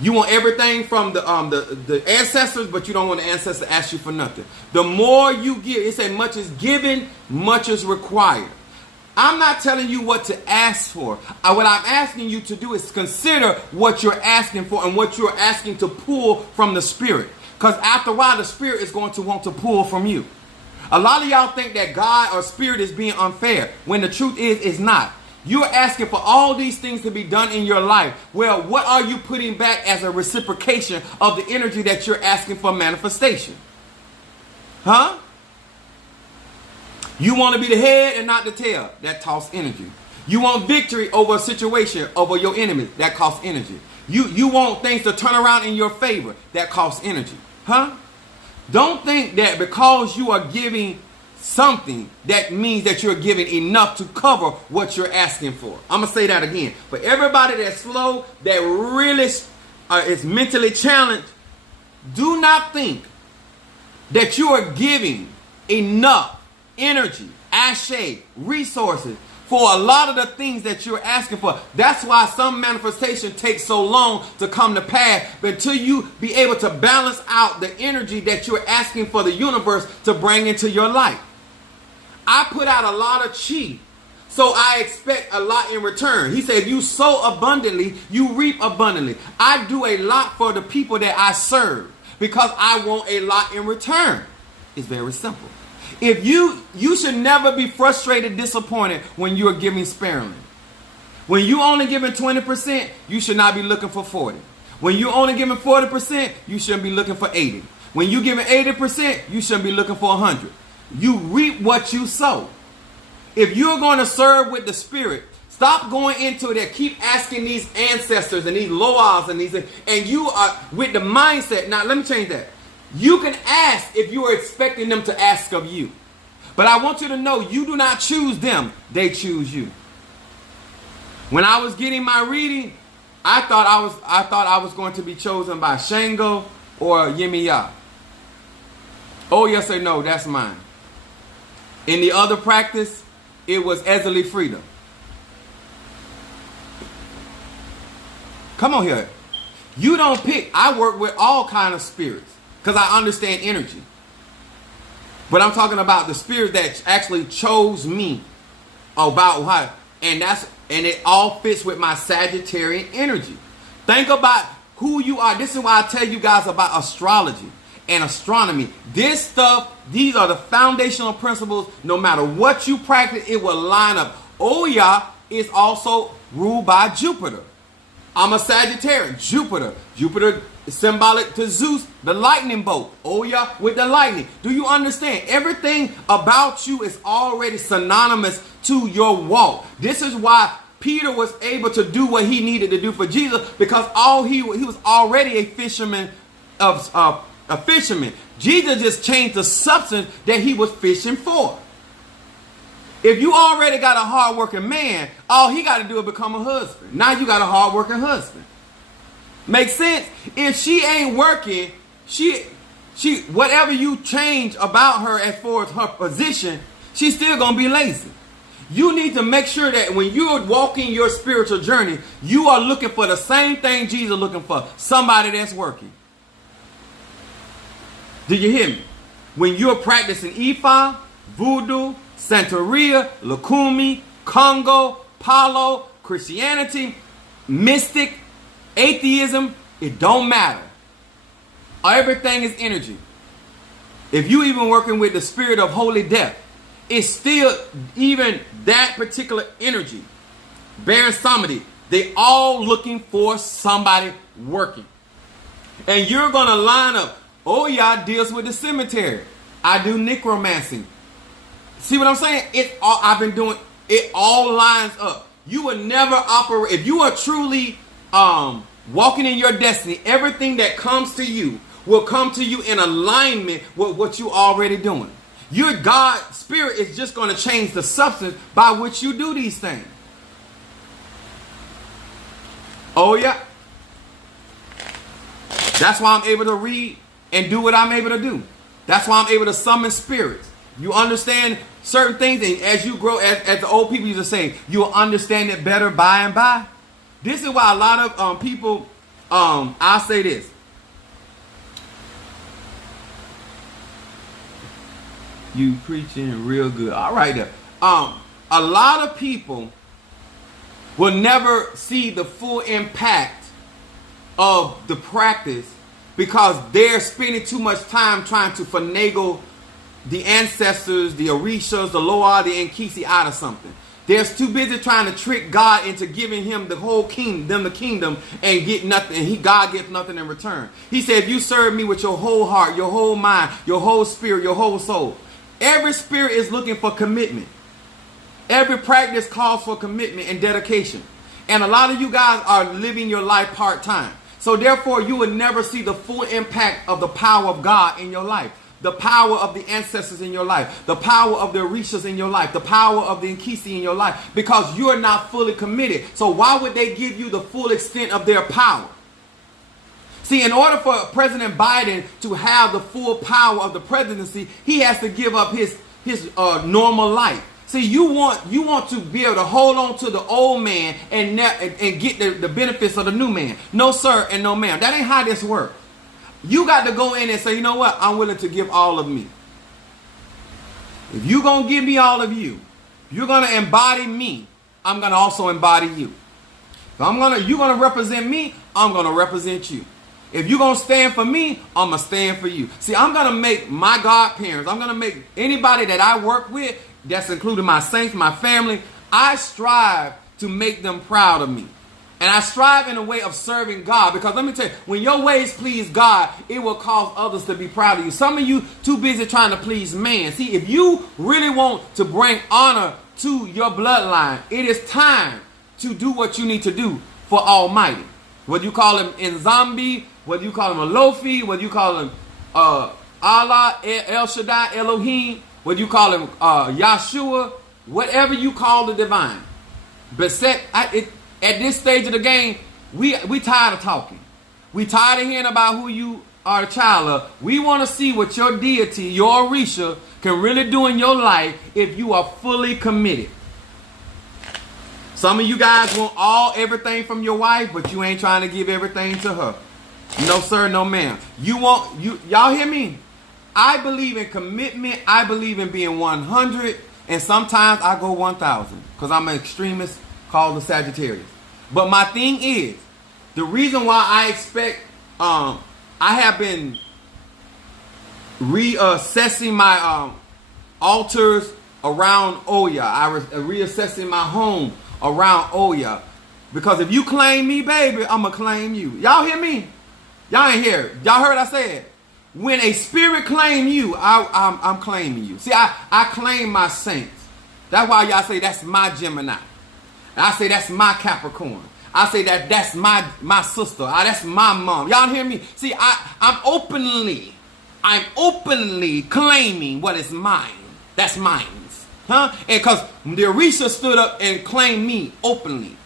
You want everything from the ancestors, but you don't want the ancestors to ask you for nothing. The more you give, it says much is given, much is required. I'm not telling you what to ask for. What I'm asking you to do is consider what you're asking for and what you're asking to pull from the Spirit. Because after a while, the Spirit is going to want to pull from you. A lot of y'all think that God or Spirit is being unfair, when the truth is, it's not. You're asking for all these things to be done in your life. Well, what are you putting back as a reciprocation of the energy that you're asking for manifestation? Huh? You want to be the head and not the tail. That costs energy. You want victory over a situation, over your enemies. That costs energy. You want things to turn around in your favor. That costs energy. Huh? Don't think that because you are giving something, that means that you're giving enough to cover what you're asking for. I'm going to say that again. For everybody that's slow, that really is mentally challenged, do not think that you are giving enough energy, ashe, resources for a lot of the things that you're asking for. That's why some manifestation takes so long to come to pass, but until you be able to balance out the energy that you're asking for the universe to bring into your life. I put out a lot of chi, so I expect a lot in return. He said, if you sow abundantly, you reap abundantly. I do a lot for the people that I serve because I want a lot in return. It's very simple. If you should never be frustrated, disappointed when you are giving sparingly. When you only giving 20%, you should not be looking for 40. When you only giving 40%, you shouldn't be looking for 80. When you giving 80%, you shouldn't be looking for 100. You reap what you sow. If you're going to serve with the Spirit, stop going into that. Keep asking these ancestors and these loas and these, and you are with the mindset. Now, let me change that. You can ask if you are expecting them to ask of you. But I want you to know you do not choose them. They choose you. When I was getting my reading, I thought I was going to be chosen by Shango or Yemiya. Oh, yes or no, that's mine. In the other practice, it was Ezeli Frida. Come on here. You don't pick. I work with all kinds of spirits because I understand energy. But I'm talking about the spirit that actually chose me about how, and it all fits with my Sagittarian energy. Think about who you are. This is why I tell you guys about astrology and astronomy. This stuff, these are the foundational principles. No matter what you practice, it will line up. Oya is also ruled by Jupiter. I'm a Sagittarian. Jupiter is symbolic to Zeus, the lightning bolt. Oya with the lightning. Do you understand? Everything about you is already synonymous to your walk. This is why Peter was able to do what he needed to do for Jesus because he was already a fisherman of a fisherman. Jesus just changed the substance that he was fishing for. If you already got a hard-working man, all he got to do is become a husband. Now you got a hard-working husband. Make sense? If she ain't working, she whatever you change about her as far as her position, she's still going to be lazy. You need to make sure that when you're walking your spiritual journey, you are looking for the same thing Jesus is looking for. Somebody that's working. Do you hear me? When you're practicing Ifa, Voodoo, Santeria, Lukumi, Congo, Palo, Christianity, mystic, atheism, it don't matter. Everything is energy. If you even working with the spirit of holy death, it's still even that particular energy. Baron Samedi, they all looking for somebody working. And you're going to line up. Oh, yeah, deals with the cemetery. I do necromancy. See what I'm saying? I've been doing it. All lines up. You will never operate. If you are truly walking in your destiny, everything that comes to you will come to you in alignment with what you already doing. Your God spirit is just going to change the substance by which you do these things. Oh, yeah. That's why I'm able to read and do what I'm able to do. That's why I'm able to summon spirits. You understand certain things, and as you grow, as the old people used to say, you'll understand it better by and by. This is why a lot of people, I'll say this. You preaching real good. All right there. A lot of people will never see the full impact of the practice because they're spending too much time trying to finagle the ancestors, the Orishas, the Loa, the Nkisi out of something. They're too busy trying to trick God into giving him the whole kingdom, and get nothing. And God gets nothing in return. He said, if you serve me with your whole heart, your whole mind, your whole spirit, your whole soul. Every spirit is looking for commitment. Every practice calls for commitment and dedication. And a lot of you guys are living your life part-time. So therefore, you will never see the full impact of the power of God in your life. The power of the ancestors in your life. The power of the Orishas in your life. The power of the Nkisi in your life. Because you're not fully committed. So why would they give you the full extent of their power? See, in order for President Biden to have the full power of the presidency, he has to give up his normal life. See, you want to be able to hold on to the old man and get the benefits of the new man. No, sir, and no, ma'am. That ain't how this works. You got to go in and say, you know what? I'm willing to give all of me. If you're going to give me all of you, you're going to embody me. I'm going to also embody you. If you're going to represent me, I'm going to represent you. If you're going to stand for me, I'm going to stand for you. See, I'm going to make my godparents, I'm going to make anybody that I work with, that's including my saints, my family, I strive to make them proud of me. And I strive in a way of serving God. Because let me tell you, when your ways please God, it will cause others to be proud of you. Some of you too busy trying to please man. See, if you really want to bring honor to your bloodline, it is time to do what you need to do for Almighty. Whether you call him Nzambi, whether you call him Alofi, whether you call him Allah, El Shaddai, Elohim, whether you call him Yahshua, whatever you call the divine. But at this stage of the game, we tired of talking. We tired of hearing about who you are a child of. We want to see what your deity, your Orisha, can really do in your life if you are fully committed. Some of you guys want everything from your wife, but you ain't trying to give everything to her. No, sir, no, ma'am. Y'all hear me? I believe in commitment. I believe in being 100. And sometimes I go 1,000 because I'm an extremist called the Sagittarius. But my thing is, the reason why I expect, I have been reassessing my altars around Oya. Reassessing my home around Oya. Because if you claim me, baby, I'm going to claim you. Y'all hear me? Y'all ain't hear it. Y'all heard I said, when a spirit claim you, I'm claiming you. See, I claim my saints. That's why y'all say that's my Gemini. I say that's my Capricorn. I say that's my sister. That's my mom. Y'all hear me? See, I'm openly claiming what is mine. That's mine. Huh? And because the Orisha stood up and claimed me openly.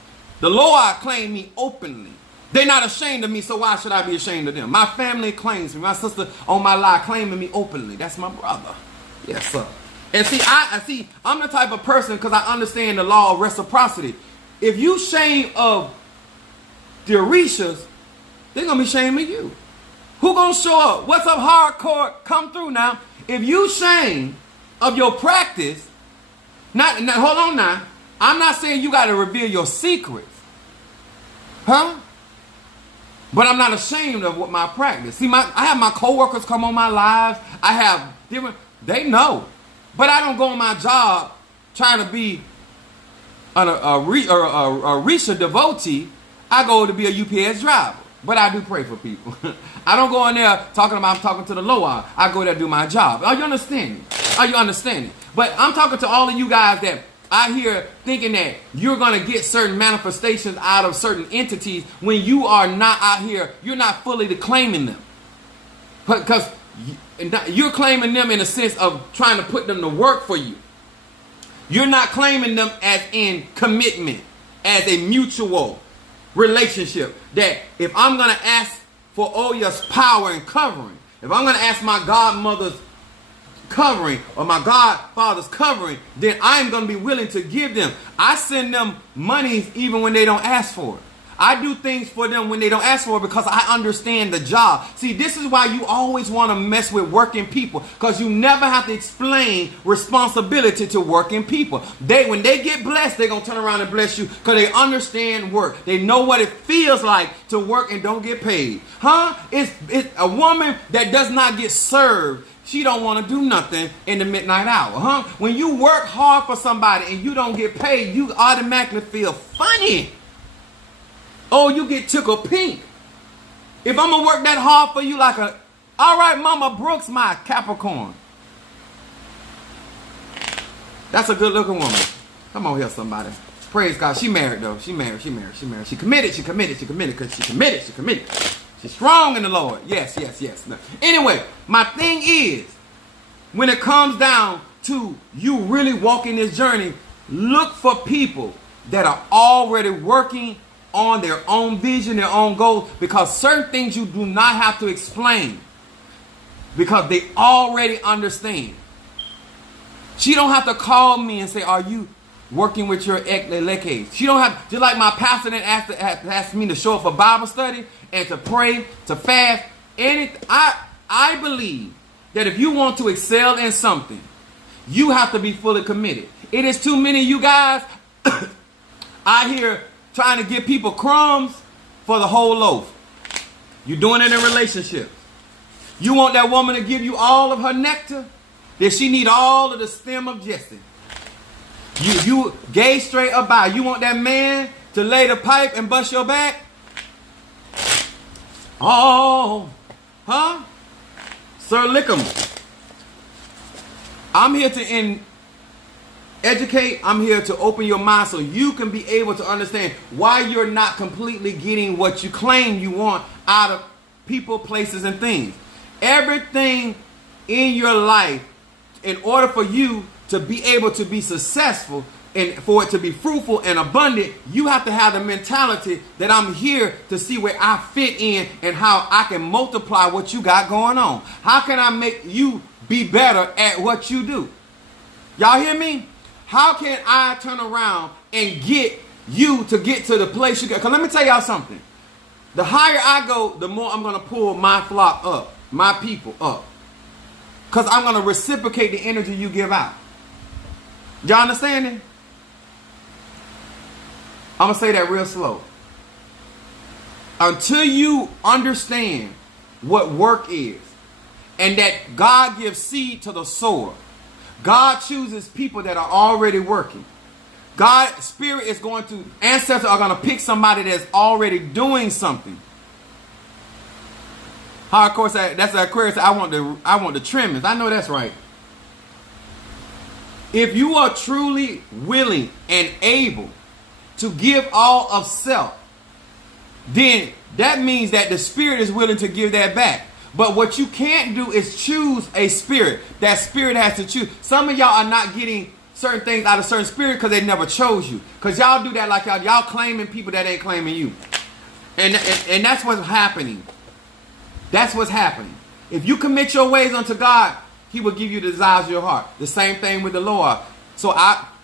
The Loa claimed me openly. They're not ashamed of me, so why should I be ashamed of them? My family claims me. My sister on my line claiming me openly. That's my brother. Yes, sir. And see, I'm the type of person, because I understand the law of reciprocity. If you shame of the Orishas, they're going to be shaming you. Who going to show up? What's up, hardcore? Come through now. If you shame of your practice, hold on now. I'm not saying you got to reveal your secrets. Huh? But I'm not ashamed of what my practice. See, I have my coworkers come on my lives. I have different, they know. But I don't go on my job trying to be a Risha devotee. I go to be a UPS driver. But I do pray for people. I don't go in there I'm talking to the Loa. I go there to do my job. Are you understanding? Are you understanding? But I'm talking to all of you guys that I hear thinking that you're going to get certain manifestations out of certain entities when you are not out here. You're not fully claiming them. Because you're claiming them in a sense of trying to put them to work for you. You're not claiming them as in commitment, as a mutual relationship. That if I'm going to ask for Oya's power and covering, if I'm going to ask my godmother's covering or my godfather's covering, then I'm going to be willing to give them. I send them monies even when they don't ask for it. I do things for them when they don't ask for it because I understand the job. See, this is why you always want to mess with working people, because you never have to explain responsibility to working people. When they get blessed, they're going to turn around and bless you because they understand work. They know what it feels like to work and don't get paid. Huh? It's a woman that does not get served. She don't want to do nothing in the midnight hour, huh? When you work hard for somebody and you don't get paid, you automatically feel funny. Oh, you get tickled pink. If I'm going to work that hard for you all right, Mama Brooks, my Capricorn. That's a good looking woman. Come on here, somebody. Praise God. She married though. She married. She committed because she committed. She's strong in the Lord. Yes. No. Anyway, my thing is, when it comes down to you really walking this journey, look for people that are already working on their own vision, their own goals, because certain things you do not have to explain because they already understand. She don't have to call me and say, are you working with your ex-leke? She don't have, just like my pastor that asked me to show up for Bible study and to pray, to fast. I believe that if you want to excel in something, you have to be fully committed. It is too many of you guys out here trying to give people crumbs for the whole loaf. You're doing it in relationships. You want that woman to give you all of her nectar, then she need all of the stem of Jesse. You gay, straight, or bi. You want that man to lay the pipe and bust your back? Oh, huh? Sir Lickham. I'm here to educate. I'm here to open your mind so you can be able to understand why you're not completely getting what you claim you want out of people, places, and things. Everything in your life, in order for you to be able to be successful and for it to be fruitful and abundant, you have to have the mentality that I'm here to see where I fit in and how I can multiply what you got going on. How can I make you be better at what you do? Y'all hear me? How can I turn around and get you to get to the place you got? Because let me tell y'all something. The higher I go, the more I'm going to pull my flock up, my people up. Because I'm going to reciprocate the energy you give out. Y'all understand it? I'm going to say that real slow. Until you understand what work is and that God gives seed to the sower, God chooses people that are already working. God's spirit is going to, ancestors are going to pick somebody that's already doing something. Of course, that's the Aquarius. I want the trimmings. I know that's right. If you are truly willing and able to give all of self, then that means that the spirit is willing to give that back. But what you can't do is choose a spirit. That spirit has to choose. Some of y'all are not getting certain things out of certain spirit because they never chose you. Because y'all do that like y'all claiming people that ain't claiming you. And that's what's happening. That's what's happening. If you commit your ways unto God, he will give you the desires of your heart. The same thing with the Lord. So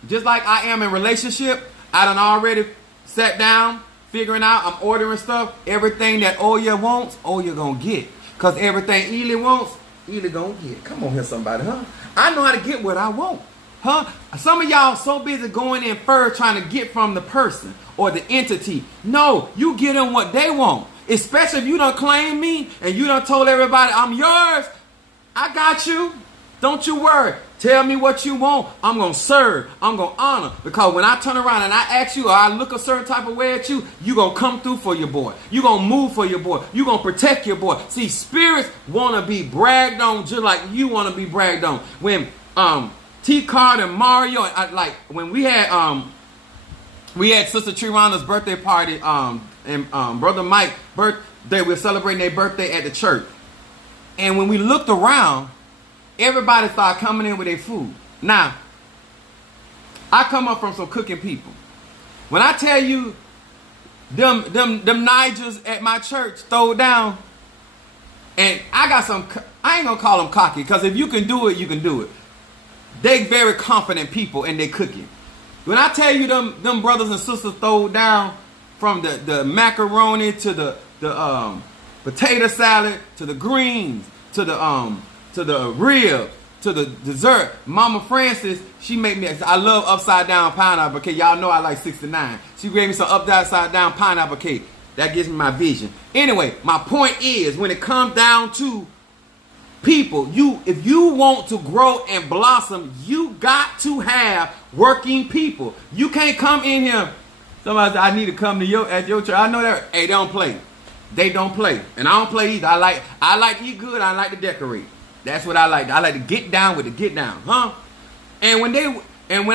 just like I am in relationship, I done already sat down, figuring out, I'm ordering stuff. Everything that Oya wants, Oya gonna get. Because everything Ely wants, Ely gonna get. Come on here, somebody, huh? I know how to get what I want, huh? Some of y'all so busy going in first trying to get from the person or the entity. No, you get them what they want. Especially if you done claim me and you done told everybody I'm yours. I got you. Don't you worry. Tell me what you want. I'm going to serve. I'm going to honor. Because when I turn around and I ask you or I look a certain type of way at you, you going to come through for your boy. You going to move for your boy. You going to protect your boy. See, spirits want to be bragged on just like you want to be bragged on. When T-Card and Mario, when we had Sister Trirana's birthday party and Brother Mike's birthday, we were celebrating their birthday at the church. And when we looked around, everybody started coming in with their food. Now, I come up from some cooking people. When I tell you, them Nigers at my church throw down, and I ain't gonna call them cocky, because if you can do it, you can do it. They very confident people in their cooking. When I tell you them brothers and sisters throw down from the macaroni to the potato salad to the greens to the rib, to the dessert. Mama Francis, she made me, I love upside down pineapple cake. Y'all know I like 69. She gave me some upside down pineapple cake. That gives me my vision. Anyway, my point is, when it comes down to people, if you want to grow and blossom, you got to have working people. You can't come in here. Somebody said, I need to come to at your church. I know that. Hey, they don't play. They don't play. And I don't play either. I like to eat good. I like to decorate. That's what I like. I like to get down with the get down, huh? And when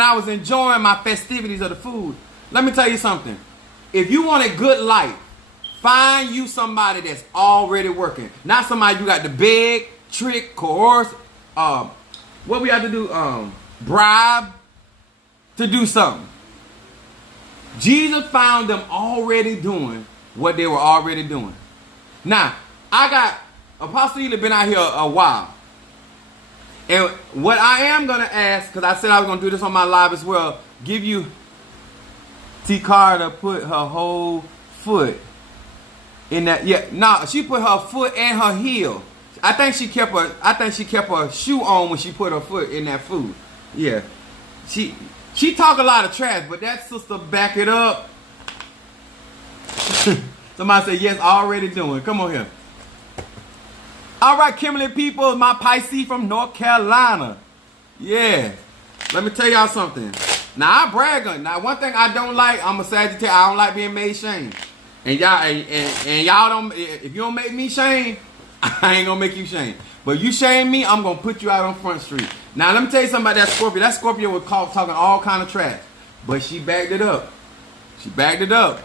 I was enjoying my festivities of the food, let me tell you something. If you want a good life, find you somebody that's already working. Not somebody you got to beg, trick, coerce, what we have to do, bribe to do something. Jesus found them already doing what they were already doing. Now, Apostle Ely been out here a while. And what I am going to ask, because I said I was going to do this on my live as well, give you T. Carter put her whole foot in that. Yeah, no, she put her foot and her heel. I think she kept her shoe on when she put her foot in that food. Yeah. She talk a lot of trash, but that sister back it up. Somebody said, yes, already doing. Come on here. All right, Kimberly people, my Pisces from North Carolina. Yeah. Let me tell y'all something. Now, I brag on it. Now, one thing I don't like, I'm a Sagittarius. I don't like being made shame. And y'all don't, if you don't make me shame, I ain't gonna make you shame. But you shame me, I'm gonna put you out on Front Street. Now, let me tell you something about that Scorpio. That Scorpio was talking all kind of trash. But she backed it up. She backed it up.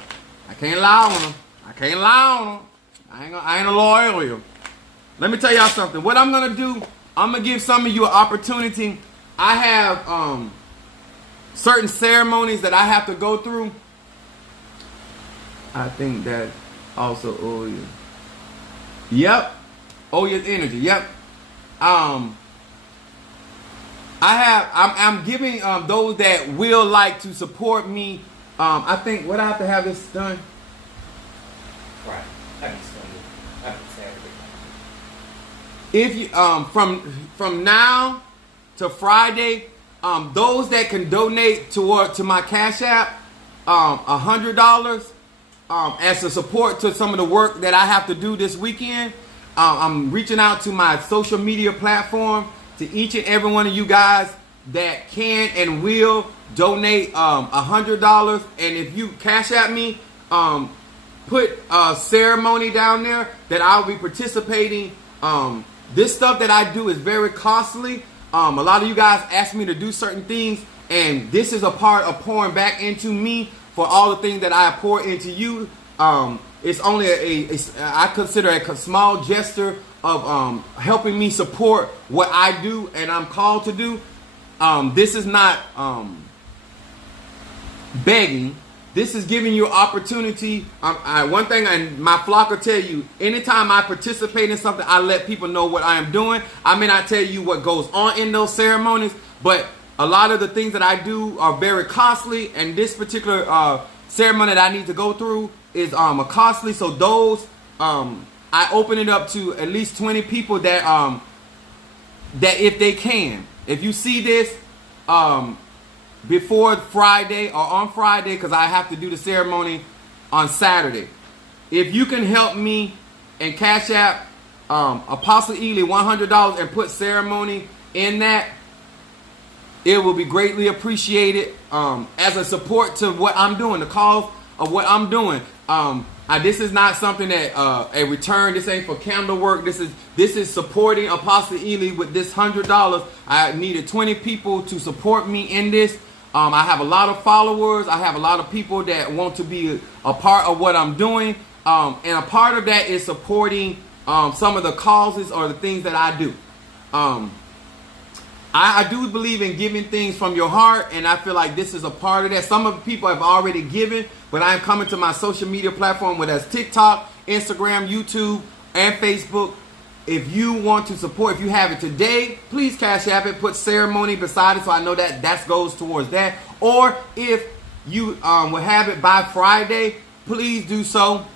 I can't lie on her. I can't lie on her. I ain't a loyal. Let me tell y'all something. What I'm going to do, I'm going to give some of you an opportunity. I have certain ceremonies that I have to go through. I think that also Oya. Yep. Oya's energy. Yep. I'm giving those that will like to support me. I think what I have to have this done. Right. If you from now to Friday, those that can donate to my Cash App, $100 as a support to some of the work that I have to do this weekend. I'm reaching out to my social media platform to each and every one of you guys that can and will donate $100. And if you Cash App me, put a ceremony down there that I'll be participating. This stuff that I do is very costly. A lot of you guys ask me to do certain things, and this is a part of pouring back into me for all the things that I pour into you. It's only I consider a small gesture of helping me support what I do and I'm called to do. This is not begging. This is giving you opportunity. One thing my flock will tell you, anytime I participate in something, I let people know what I am doing. I may not tell you what goes on in those ceremonies, but a lot of the things that I do are very costly, and this particular ceremony that I need to go through is a costly. So those I open it up to at least 20 people that that if they can. If you see this before Friday or on Friday, because I have to do the ceremony on Saturday. If you can help me and Cash App Apostle Ely $100 and put ceremony in that, it will be greatly appreciated as a support to what I'm doing, the cause of what I'm doing. This is not something that a return. This ain't for candle work. This is supporting Apostle Ely with this $100. I needed 20 people to support me in this. I have a lot of followers. I have a lot of people that want to be a part of what I'm doing. And a part of that is supporting some of the causes or the things that I do. I do believe in giving things from your heart, and I feel like this is a part of that. Some of the people have already given, but I'm coming to my social media platform, whether that's TikTok, Instagram, YouTube, and Facebook. If you want to support, if you have it today, please Cash App it, put ceremony beside it so I know that goes towards that. Or if you will have it by Friday, please do so.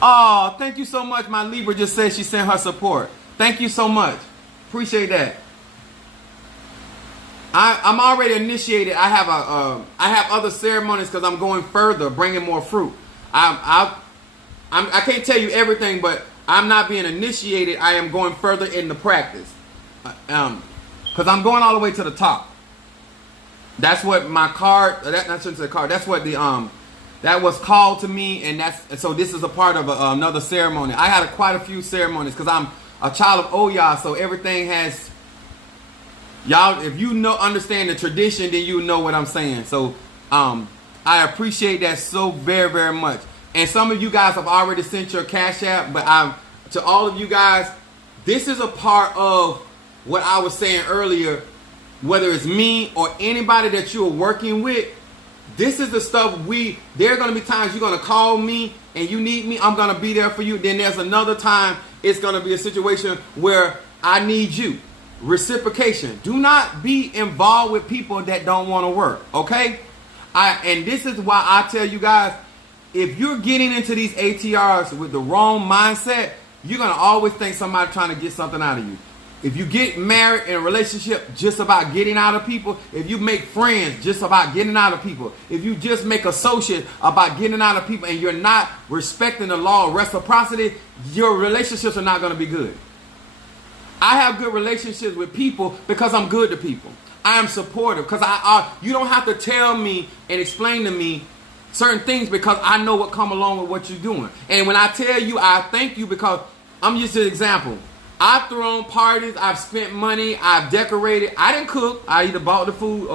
Oh, thank you so much. My Libra just said she sent her support. Thank you so much. Appreciate that. I'm already initiated. I have other ceremonies because I'm going further, bringing more fruit. I can't tell you everything, but I'm not being initiated. I am going further in the practice. Because I'm going all the way to the top. That's what my card. I shouldn't say card. That's what that was called to me, and so this is a part of another ceremony. I had quite a few ceremonies because I'm a child of Oya, so everything has. Y'all, if you understand the tradition, then you know what I'm saying. So I appreciate that so very, very much. And some of you guys have already sent your Cash App, but to all of you guys, this is a part of what I was saying earlier. Whether it's me or anybody that you are working with, this is the stuff there are going to be times you're going to call me and you need me. I'm going to be there for you. Then there's another time it's going to be a situation where I need you. Reciprocation. Do not be involved with people that don't want to work. Okay? And this is why I tell you guys, if you're getting into these ATRs with the wrong mindset, you're going to always think somebody trying to get something out of you. If you get married in a relationship just about getting out of people, if you make friends just about getting out of people, if you just make associates about getting out of people and you're not respecting the law of reciprocity, your relationships are not going to be good. I have good relationships with people because I'm good to people. I am supportive because you don't have to tell me and explain to me certain things because I know what come along with what you're doing. And when I tell you, I thank you because I'm just an example. I've thrown parties, I've spent money, I've decorated. I didn't cook. I either bought the food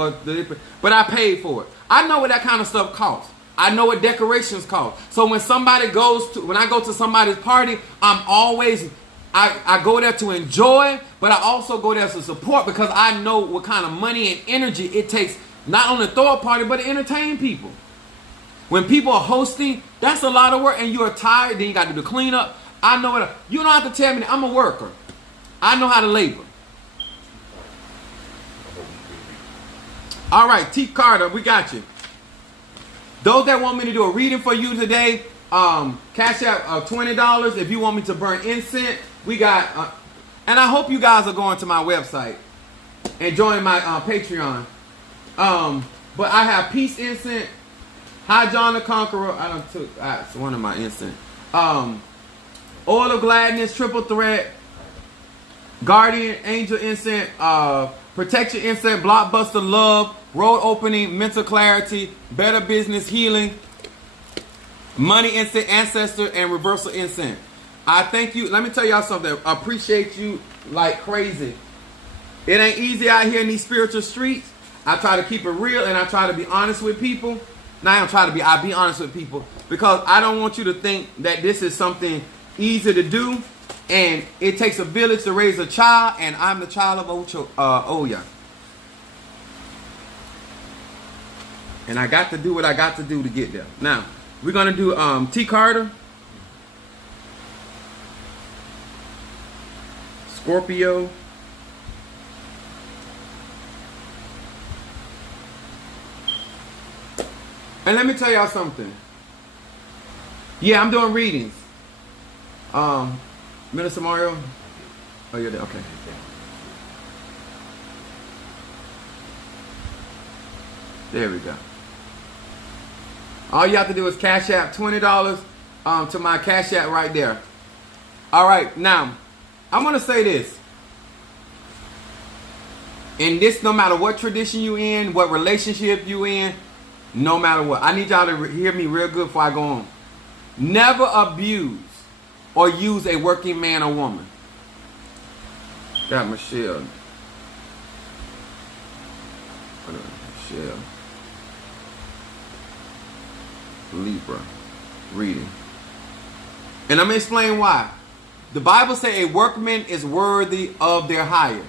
but I paid for it. I know what that kind of stuff costs. I know what decorations cost. So when I go to somebody's party, I'm always, I go there to enjoy, but I also go there to support because I know what kind of money and energy it takes not only to throw a party, but to entertain people. When people are hosting, that's a lot of work and you're tired, then you got to do the cleanup. I know it. You don't have to tell me that. I'm a worker. I know how to labor. All right, T. Carter, we got you. Those that want me to do a reading for you today, Cash App $20. If you want me to burn incense, we got, and I hope you guys are going to my website and joining my Patreon. But I have Peace Incense, High John the Conqueror. That's one of my incense. Oil of Gladness, Triple Threat, Guardian Angel Incense, Protection Incense, Blockbuster Love, Road Opening, Mental Clarity, Better Business Healing, Money Incense, Ancestor, and Reversal Incense. I thank you. Let me tell y'all something. I appreciate you like crazy. It ain't easy out here in these spiritual streets. I try to keep it real, and I try to be honest with people. Now I don't try to be, I be honest with people, because I don't want you to think that this is something easy to do, and it takes a village to raise a child, and I'm the child of Oya. And I got to do what I got to do to get there. Now, we're going to do T. Carter, Scorpio, and let me tell y'all something. Yeah, I'm doing readings. Minister Mario? Oh, you're there. Okay. There we go. All you have to do is Cash App $20 to my Cash App right there. All right, now, I'm going to say this. And this, no matter what tradition you in, what relationship you in, no matter what. I need y'all to hear me real good before I go on. Never abuse or use a working man or woman. Got Michelle. Michelle. Libra. Reading. And I'm going to explain why. The Bible says a workman is worthy of their hire.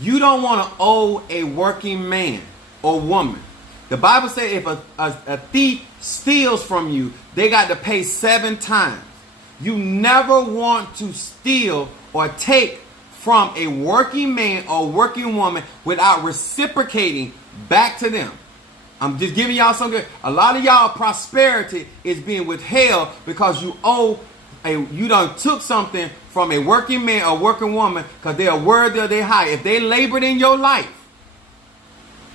You don't want to owe a working man or woman. The Bible says if a thief steals from you, they got to pay 7 times. You never want to steal or take from a working man or working woman without reciprocating back to them. I'm just giving y'all some good. A lot of y'all prosperity is being withheld because you done took something from a working man or working woman because they are worthy of their hire. If they labored in your life,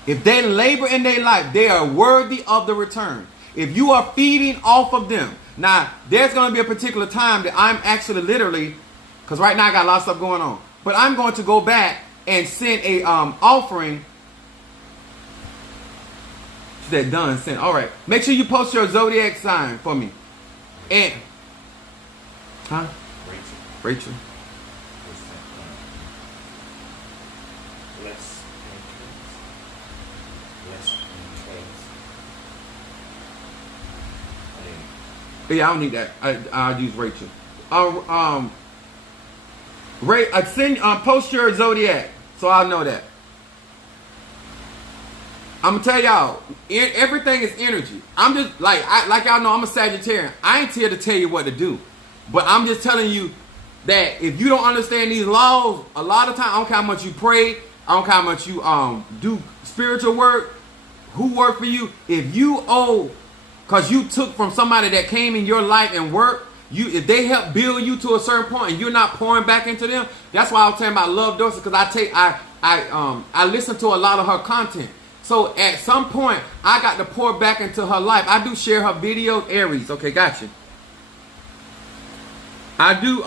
if they labor in their life, they are worthy of the return. If you are feeding off of them. Now, there's going to be a particular time that I'm actually literally, because right now I got a lot of stuff going on, but I'm going to go back and send a offering. She said done, send. All right. Make sure you post your zodiac sign for me. And, huh? Rachel. Yeah, I don't need that. I'll use Rachel. Post your zodiac so I'll know that. I'm gonna tell y'all, everything is energy. I'm just like y'all know, I'm a Sagittarian. I ain't here to tell you what to do, but I'm just telling you that if you don't understand these laws, a lot of time, I don't care how much you pray, I don't care how much you do spiritual work, who work for you. If you owe, because you took from somebody that came in your life and worked, if they help build you to a certain point and you're not pouring back into them, that's why I was talking about Love Dorsey, because I listen to a lot of her content. So at some point, I got to pour back into her life. I do share her videos. Aries, okay, gotcha. I do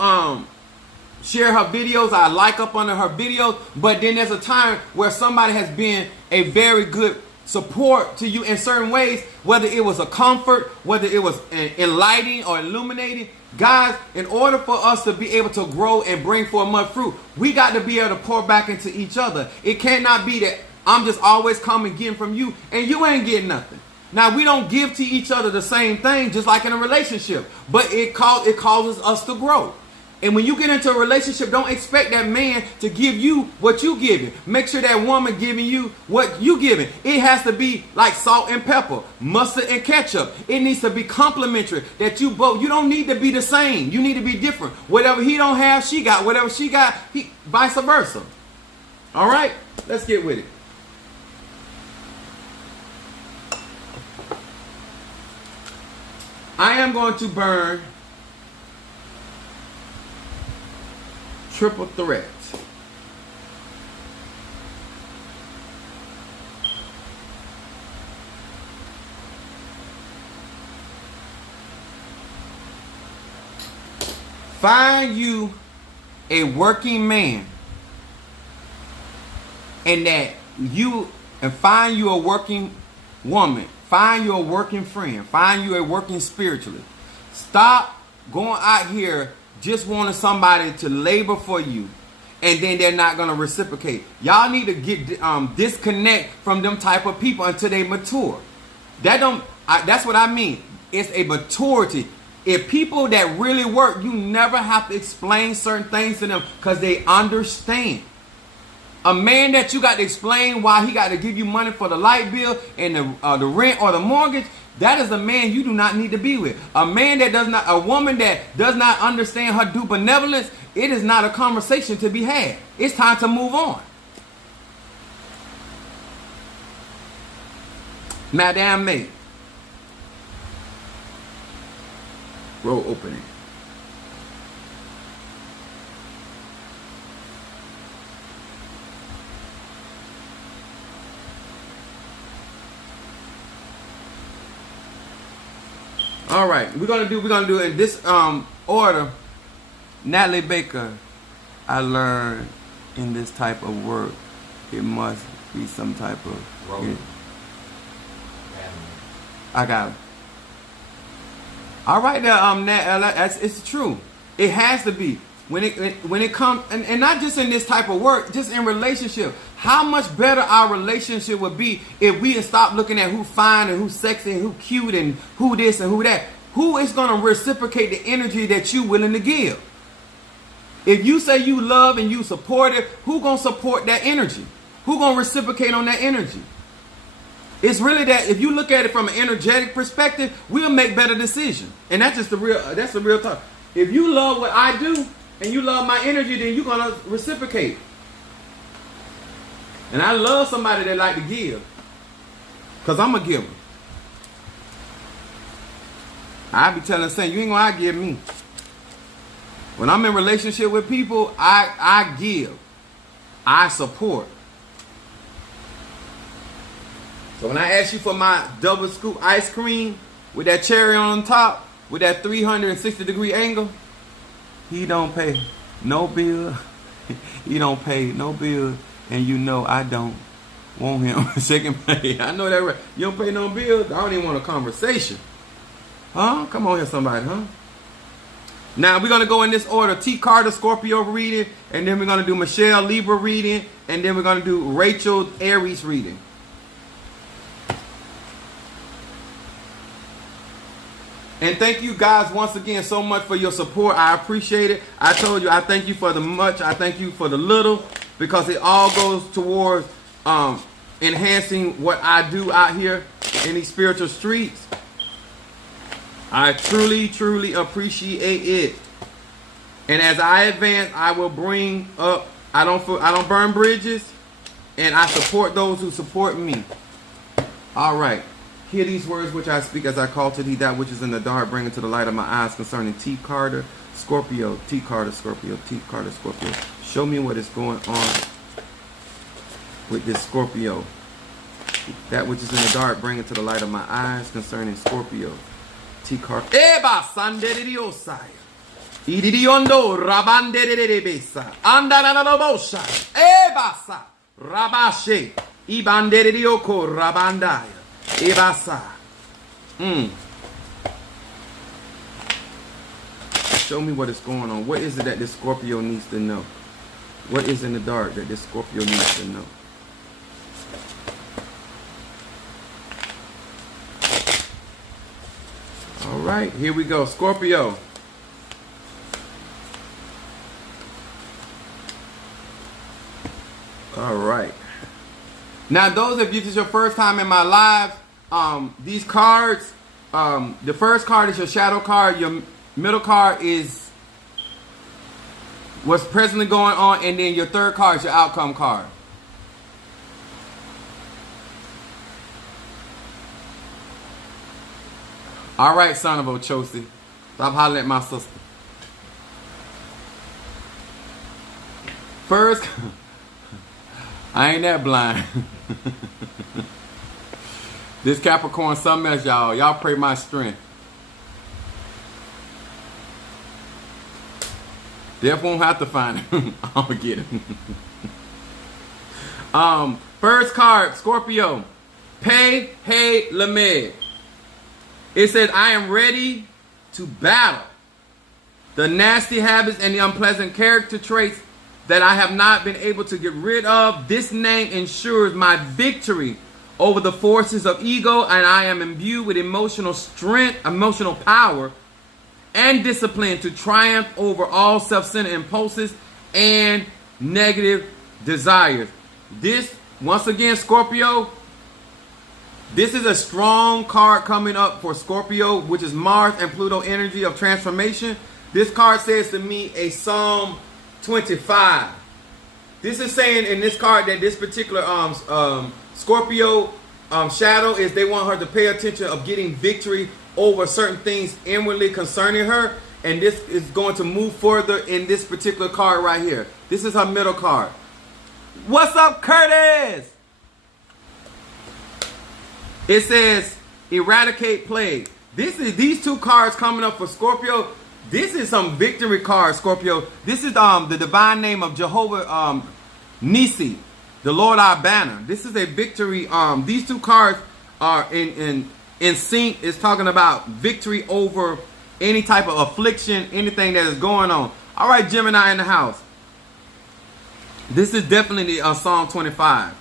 share her videos. I like up under her videos. But then there's a time where somebody has been a very good support to you in certain ways, whether it was a comfort, whether it was enlightening or illuminating. Guys, in order for us to be able to grow and bring forth much fruit, we got to be able to pour back into each other. It cannot be that I'm just always coming getting from you and you ain't getting nothing. Now, we don't give to each other the same thing, just like in a relationship, but it causes us to grow. And when you get into a relationship, don't expect that man to give you what you giving. Make sure that woman giving you what you giving. It has to be like salt and pepper, mustard and ketchup. It needs to be complementary. That you both, you don't need to be the same. You need to be different. Whatever he don't have, she got. Whatever she got, vice versa. All right, let's get with it. I am going to burn triple threat. Find you a working man, and find you a working woman. Find you a working friend. Find you a working spiritualist. Stop going out here just wanting somebody to labor for you and then they're not going to reciprocate. Y'all need to get disconnect from them type of people until they mature. That's what I mean. It's a maturity. If people that really work, you never have to explain certain things to them because they understand. A man that you got to explain why he got to give you money for the light bill and the rent or the mortgage, that is a man you do not need to be with. A woman that does not understand her due benevolence, it is not a conversation to be had. It's time to move on. Madame May. Roll opening. All right, we're gonna do in this order. Natalie Baker, I learned in this type of work, it must be some type of. I got it. All right, there, it's true. It has to be when it comes, and not just in this type of work, just in relationship. How much better our relationship would be if we had stopped looking at who fine and who sexy and who cute and who this and who that. Who is going to reciprocate the energy that you willing to give? If you say you love and you support it, who going to support that energy? Who going to reciprocate on that energy? It's really that if you look at it from an energetic perspective, we'll make better decisions. And that's just the real talk. If you love what I do and you love my energy, then you're going to reciprocate. And I love somebody that like to give. Because I'm a giver. I be telling Saint, you ain't going to outgive me. When I'm in relationship with people, I give. I support. So when I ask you for my double scoop ice cream with that cherry on top, with that 360-degree angle, he don't pay no bill. He don't pay no bill. And you know I don't want him second pay. I know that right. You don't pay no bills. I don't even want a conversation. Huh? Come on here, somebody, huh? Now we're gonna go in this order: T. Carter, Scorpio reading, and then we're gonna do Michelle, Libra reading, and then we're gonna do Rachel, Aries reading. And thank you guys once again so much for your support. I appreciate it. I told you I thank you for the much. I thank you for the little, because it all goes towards enhancing what I do out here in these spiritual streets. I truly, truly appreciate it. And as I advance, I will bring up. I don't burn bridges, and I support those who support me. All right. Hear these words which I speak as I call to thee that which is in the dark, bring it to the light of my eyes concerning T. Carter, Scorpio, T. Carter, Scorpio, T. Carter, Scorpio. Show me what is going on with this Scorpio. That which is in the dark, bring it to the light of my eyes concerning Scorpio. T. Carter. Eba sandeririosai. Ididiondo rabandererebesa. Andananabosha. Eba sa. Rabashe. Ibanderioko rabandaya. Ebasa. Show me what is going on. What is it that this Scorpio needs to know? What is in the dark that this Scorpio needs to know? All right, here we go. Scorpio. All right. Now, those of you, this is your first time in my live, these cards, the first card is your shadow card. Your middle card is what's presently going on. And then your third card is your outcome card. All right, son of Ochosi. Stop hollering at my sister. First, I ain't that blind. This Capricorn something else, y'all. Y'all pray my strength. Death won't have to find him. I'll get him. First card, Scorpio. Pei Hey Lamed. It says, I am ready to battle the nasty habits and the unpleasant character traits that I have not been able to get rid of. This name ensures my victory over the forces of ego, and I am imbued with emotional strength, emotional power, and discipline to triumph over all self-centered impulses and negative desires. This, once again, Scorpio, this is a strong card coming up for Scorpio, which is Mars and Pluto energy of transformation. This card says to me a Psalm 25. This is saying in this card that this particular Scorpio shadow is they want her to pay attention of getting victory over certain things inwardly concerning her. And this is going to move further in this particular card right here. This is her middle card. What's up, Curtis? It says eradicate plague. These two cards coming up for Scorpio. This is some victory cards, Scorpio. This is the divine name of Jehovah Nisi, the Lord our banner. This is a victory. These two cards are in sync. It's talking about victory over any type of affliction, anything that is going on. All right, Gemini in the house. This is definitely Psalm 25.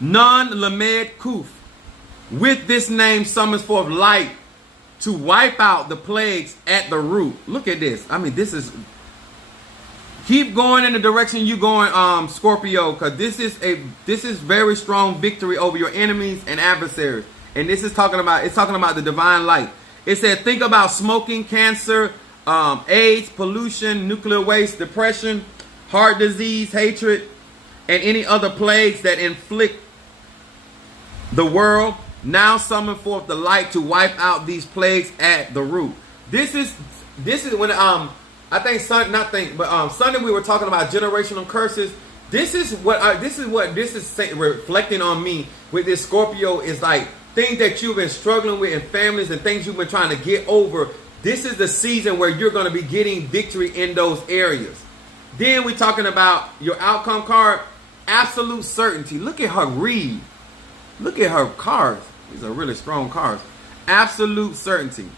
Nun Lamed Kuf. With this name summons forth light to wipe out the plagues at the root. Look at this. I mean, this is... Keep going in the direction you going, Scorpio, because this is very strong victory over your enemies and adversaries. And this is talking about the divine light. It said, think about smoking, cancer, AIDS, pollution, nuclear waste, depression, heart disease, hatred, and any other plagues that inflict the world. Now summon forth the light to wipe out these plagues at the root. This is when I think Sunday we were talking about generational curses. This is what this is reflecting on me with this Scorpio is like things that you've been struggling with in families and things you've been trying to get over. This is the season where you're going to be getting victory in those areas. Then we're talking about your outcome card, absolute certainty. Look at her read. Look at her cards. These are really strong cards. Absolute certainty.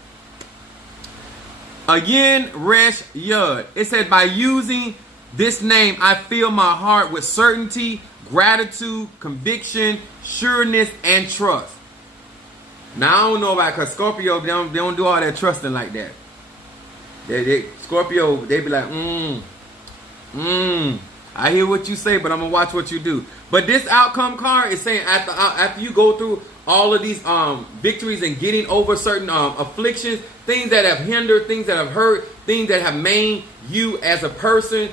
Again, Resh Yud. It said, by using this name, I fill my heart with certainty, gratitude, conviction, sureness, and trust. Now, I don't know about because Scorpio, they don't do all that trusting like that. Scorpio, they be like, I hear what you say, but I'm going to watch what you do. But this outcome card is saying after you go through all of these victories and getting over certain afflictions, things that have hindered, things that have hurt, things that have maimed you as a person,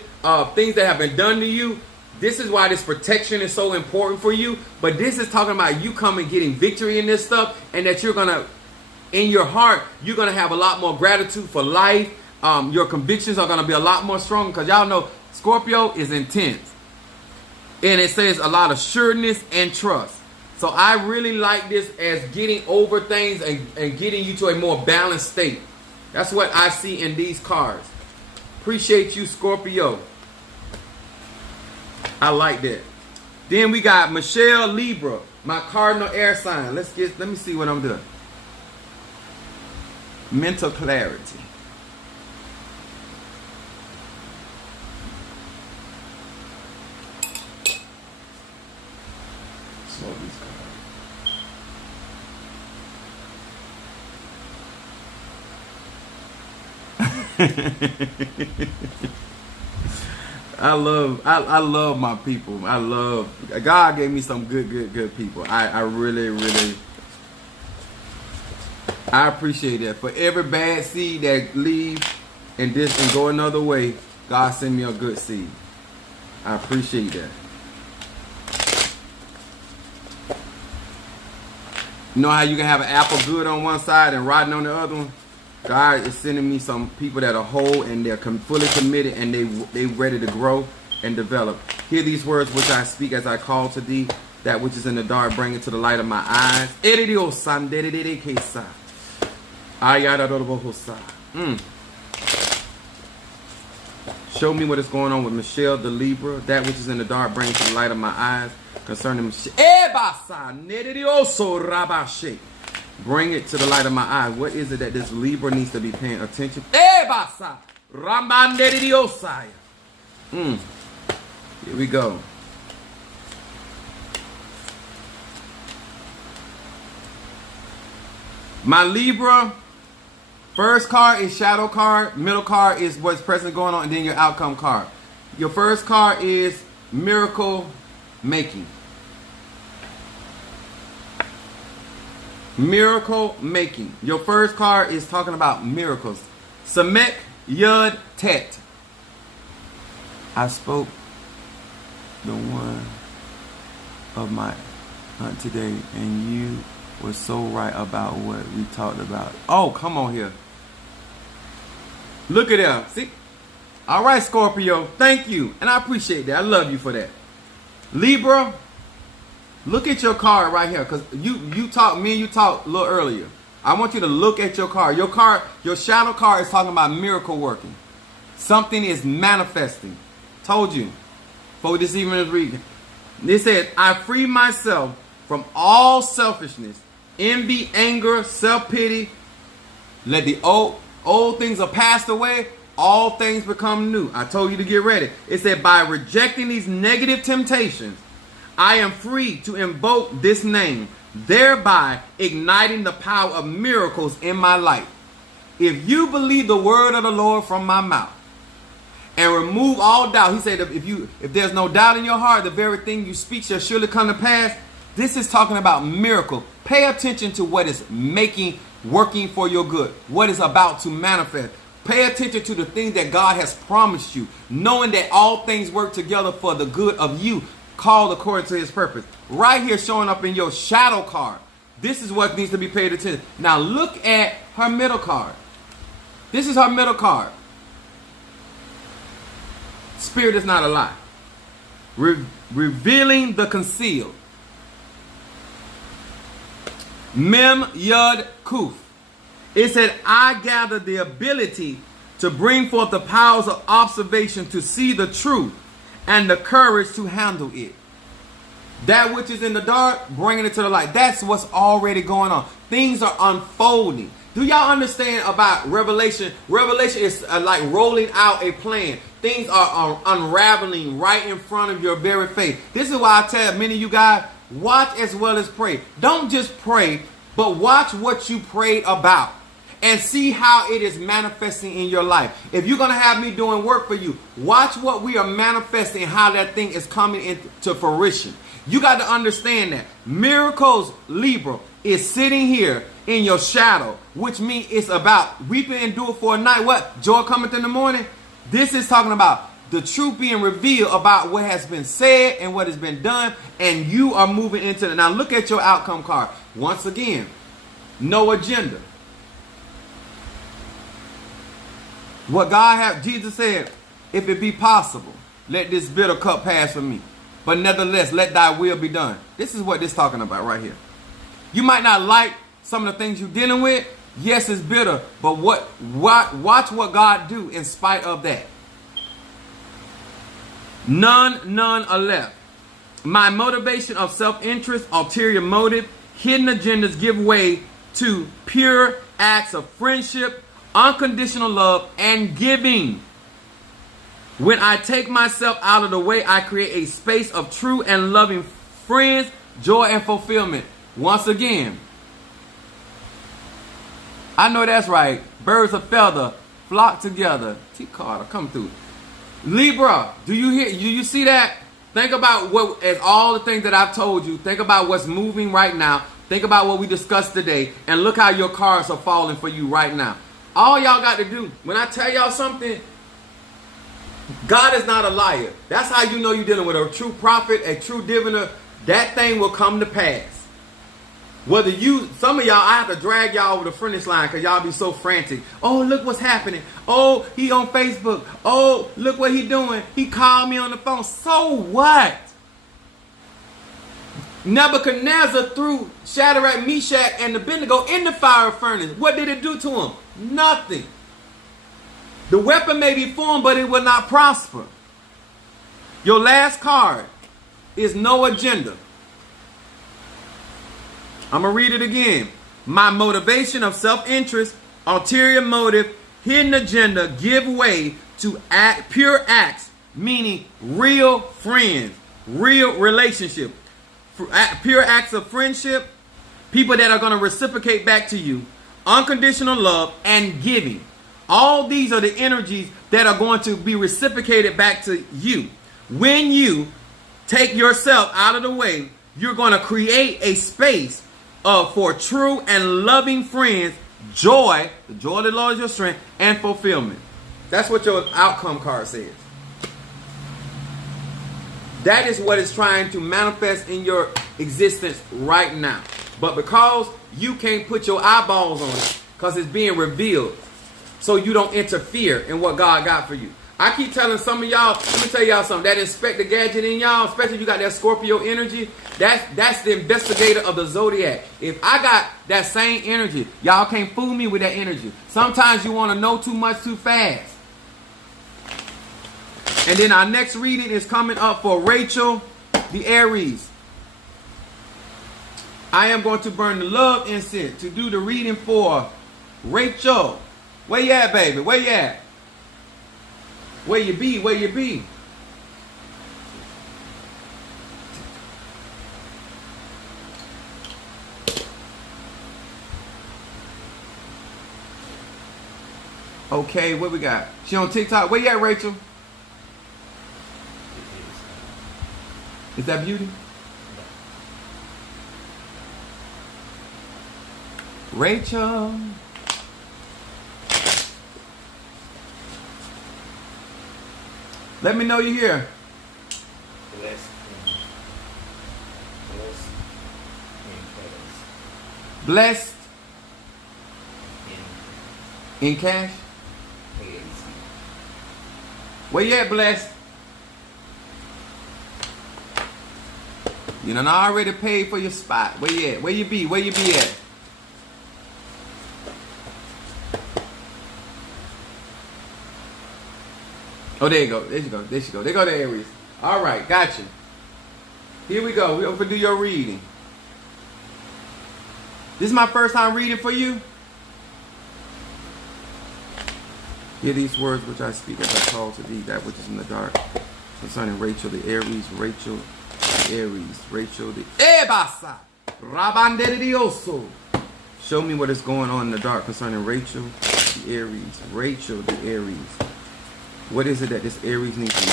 things that have been done to you. This is why this protection is so important for you. But this is talking about you coming getting victory in this stuff, and that you're going to, in your heart, you're going to have a lot more gratitude for life. Your convictions are going to be a lot more strong because y'all know Scorpio is intense. And it says a lot of sureness and trust. So I really like this as getting over things and getting you to a more balanced state. That's what I see in these cards. Appreciate you, Scorpio. I like that. Then we got Michelle Libra, my cardinal air sign. Let me see what I'm doing. Mental clarity. Slow these cards. I love my people. God gave me some good people. I really I appreciate that. For every bad seed that leaves and go another way, God send me a good seed. I appreciate that. You know how you can have an apple good on one side and rotten on the other one? God is sending me some people that are whole and they're fully committed and they ready to grow and develop. Hear these words which I speak as I call to thee. That which is in the dark, bring it to the light of my eyes. Show me what is going on with Michelle the Libra. That which is in the dark, bring it to the light of my eyes. Concerning Michelle. Bring it to the light of my eye. What is it that this Libra needs to be paying attention? Here we go. My Libra, first card is shadow card. Middle card is what's present going on, and then your outcome card. Your first card is miracle making. Miracle making. Your first card is talking about miracles. Samek Yud Tet. I spoke the one of my aunt today, and you were so right about what we talked about. Oh, come on here. Look at that. See? All right, Scorpio. Thank you. And I appreciate that. I love you for that. Libra, look at your card right here. Because me and you talked a little earlier. I want you to look at your card. Your shadow card is talking about miracle working. Something is manifesting. Told you. For this evening is reading. It said, I free myself from all selfishness, envy, anger, self-pity. Let the old things are passed away. All things become new. I told you to get ready. It said, by rejecting these negative temptations, I am free to invoke this name, thereby igniting the power of miracles in my life. If you believe the word of the Lord from my mouth and remove all doubt, he said, if there's no doubt in your heart, the very thing you speak shall surely come to pass. This is talking about miracle. Pay attention to what is working for your good, what is about to manifest. Pay attention to the things that God has promised you, knowing that all things work together for the good of you, called according to his purpose. Right here showing up in your shadow card. This is what needs to be paid attention. Now look at her middle card. This is her middle card. Spirit is not a lie. Revealing the concealed. Mem Yud Kuf. It said, I gather the ability to bring forth the powers of observation to see the truth and the courage to handle it. That which is in the dark, bringing it to the light. That's what's already going on. Things are unfolding. Do y'all understand about revelation? Revelation is like rolling out a plan. Things are unraveling right in front of your very face. This is why I tell many of you guys, watch as well as pray. Don't just pray, but watch what you prayed about and see how it is manifesting in your life. If you're going to have me doing work for you, watch what we are manifesting, how that thing is coming into fruition. You got to understand that miracles, Libra, is sitting here in your shadow, which means it's about weeping and endure for a night. What? Joy cometh in the morning. This is talking about the truth being revealed about what has been said and what has been done, and you are moving into it. Now look at your outcome card. Once again, no agenda. What God have, Jesus said, if it be possible, let this bitter cup pass from me. But nevertheless, let thy will be done. This is what this is talking about right here. You might not like some of the things you're dealing with. Yes, it's bitter, but watch what God do in spite of that. None are left. My motivation of self-interest, ulterior motive, hidden agendas give way to pure acts of friendship, unconditional love, and giving. When I take myself out of the way, I create a space of true and loving friends, joy, and fulfillment. Once again, I know that's right. Birds of feather flock together. T. Carter, come through. Libra, do you see that? Think about what, as all the things that I've told you, think about what's moving right now. Think about what we discussed today, and look how your cards are falling for you right now. All y'all got to do, when I tell y'all something, God is not a liar. That's how you know you're dealing with a true prophet, a true diviner. That thing will come to pass. Whether some of y'all, I have to drag y'all over the finish line because y'all be so frantic. Oh, look what's happening. Oh, he on Facebook. Oh, look what he doing. He called me on the phone. So what? Nebuchadnezzar threw Shadrach, Meshach, and Abednego in the fire furnace. What did it do to him? Nothing. The weapon may be formed, but it will not prosper. Your last card is no agenda. I'm going to read it again. My motivation of self-interest, ulterior motive, hidden agenda give way to pure acts, meaning real friends, real relationship, pure acts of friendship, people that are going to reciprocate back to you, unconditional love, and giving. All these are the energies that are going to be reciprocated back to you. When you take yourself out of the way, you're going to create a space for true and loving friends, joy, the joy of the Lord is your strength, and fulfillment. That's what your outcome card says. That is what is trying to manifest in your existence right now. But because you can't put your eyeballs on it, because it's being revealed, so you don't interfere in what God got for you. I keep telling some of y'all, let me tell y'all something, that Inspector Gadget in y'all, especially if you got that Scorpio energy, that's the investigator of the zodiac. If I got that same energy, y'all can't fool me with that energy. Sometimes you want to know too much too fast. And then our next reading is coming up for Rachel, the Aries. I am going to burn the love incense to do the reading for Rachel. Where you at, baby? Where you at? Where you be? Where you be? Okay, what we got? She on TikTok. Where you at, Rachel? Is that Beauty? Rachel. Let me know you're here. Blessed in cash. Where you at, blessed? You done already paid for your spot. Where you at? Where you be? Where you be at? Oh, there you go. There you go. There you go. There go the Aries. All right, gotcha. Here we go. We're going to do your reading. This is my first time reading for you. Hear these words which I speak as I call to thee, that which is in the dark. Concerning Rachel the Aries, Rachel the Aries, Rachel the Ebasa. Rabandedioso. Show me what is going on in the dark concerning Rachel the Aries, Rachel the Aries. What is it that this Aries needs to know?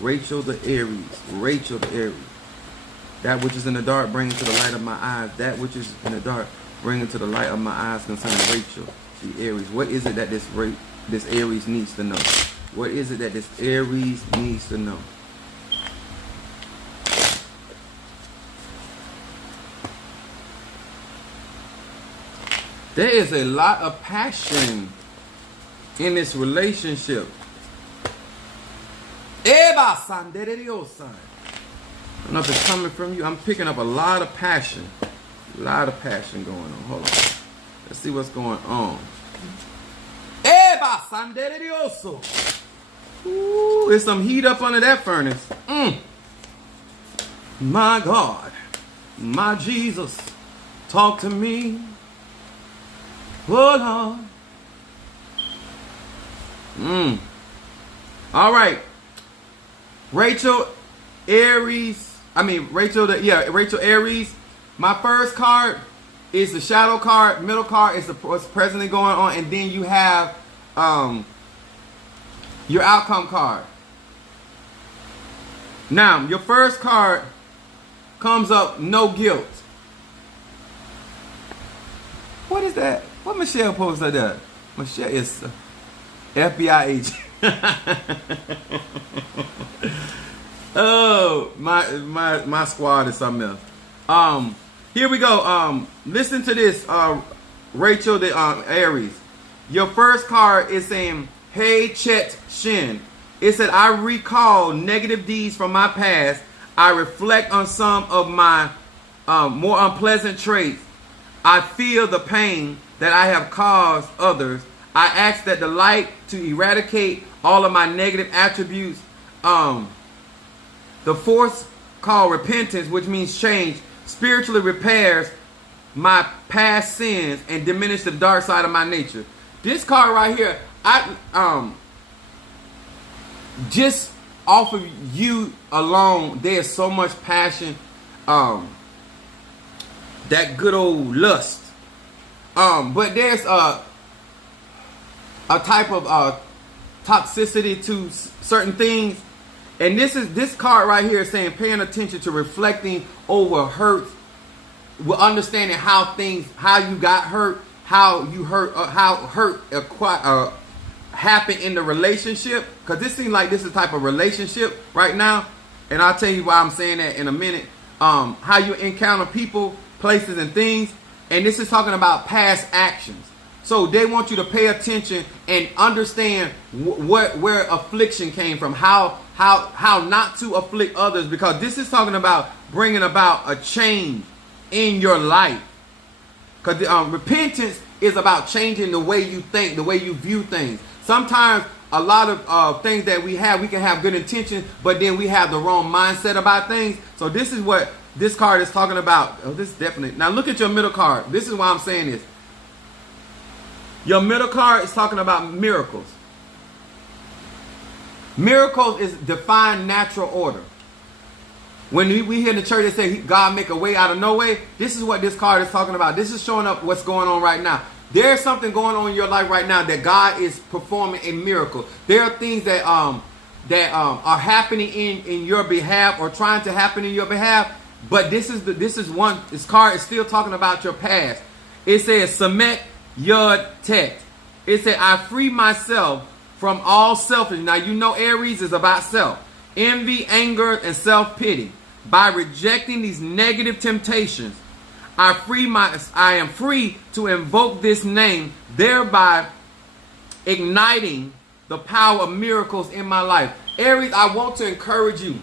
Rachel the Aries. Rachel the Aries. That which is in the dark, bring it to the light of my eyes. That which is in the dark, bring it to the light of my eyes concerning Rachel the Aries. What is it that this Aries needs to know? What is it that this Aries needs to know? There is a lot of passion in this relationship. I don't know if it's coming from you. I'm picking up a lot of passion. A lot of passion going on. Hold on. Let's see what's going on. Ooh, there's some heat up under that furnace. My God. My Jesus. Talk to me. Hold on. All right. Rachel Aries. Rachel Aries. My first card is the shadow card. Middle card is what's presently going on. And then you have your outcome card. Now, your first card comes up, no guilt. What is that? What Michelle posted that? Michelle is FBI agent. Oh, my squad is something else. Here we go. Listen to this, Rachel the Aries. Your first card is saying, "Hey Chet Shin." It said, "I recall negative deeds from my past. I reflect on some of my more unpleasant traits. I feel the pain that I have caused others. I ask that the light to eradicate all of my negative attributes." The fourth called repentance, which means change, spiritually repairs my past sins and diminish the dark side of my nature. This card right here, just off of you alone, there's so much passion, that good old lust. But there's a type of toxicity to certain things. And this card right here is saying paying attention to reflecting over hurts, with understanding how you got hurt, how hurt happened in the relationship. Because this seems like this is a type of relationship right now. And I'll tell you why I'm saying that in a minute. How you encounter people, places, and things. And this is talking about past actions. So they want you to pay attention and understand where affliction came from, how not to afflict others, because this is talking about bringing about a change in your life. Because repentance is about changing the way you think, the way you view things. Sometimes a lot of things that we can have good intentions, but then we have the wrong mindset about things. So this is what this card is talking about. Oh, this is definitely. Now look at your middle card. This is why I'm saying this. Your middle card is talking about miracles. Miracles is defined natural order. When we hear in the church they say God make a way out of no way, this is what this card is talking about. This is showing up what's going on right now. There's something going on in your life right now that God is performing a miracle. There are things that are happening in your behalf or trying to happen in your behalf. But this card is still talking about your past. It says Samet Yud Tet. It said, I free myself from all selfishness. Now you know Aries is about self. Envy, anger, and self-pity. By rejecting these negative temptations, I am free to invoke this name, thereby igniting the power of miracles in my life. Aries, I want to encourage you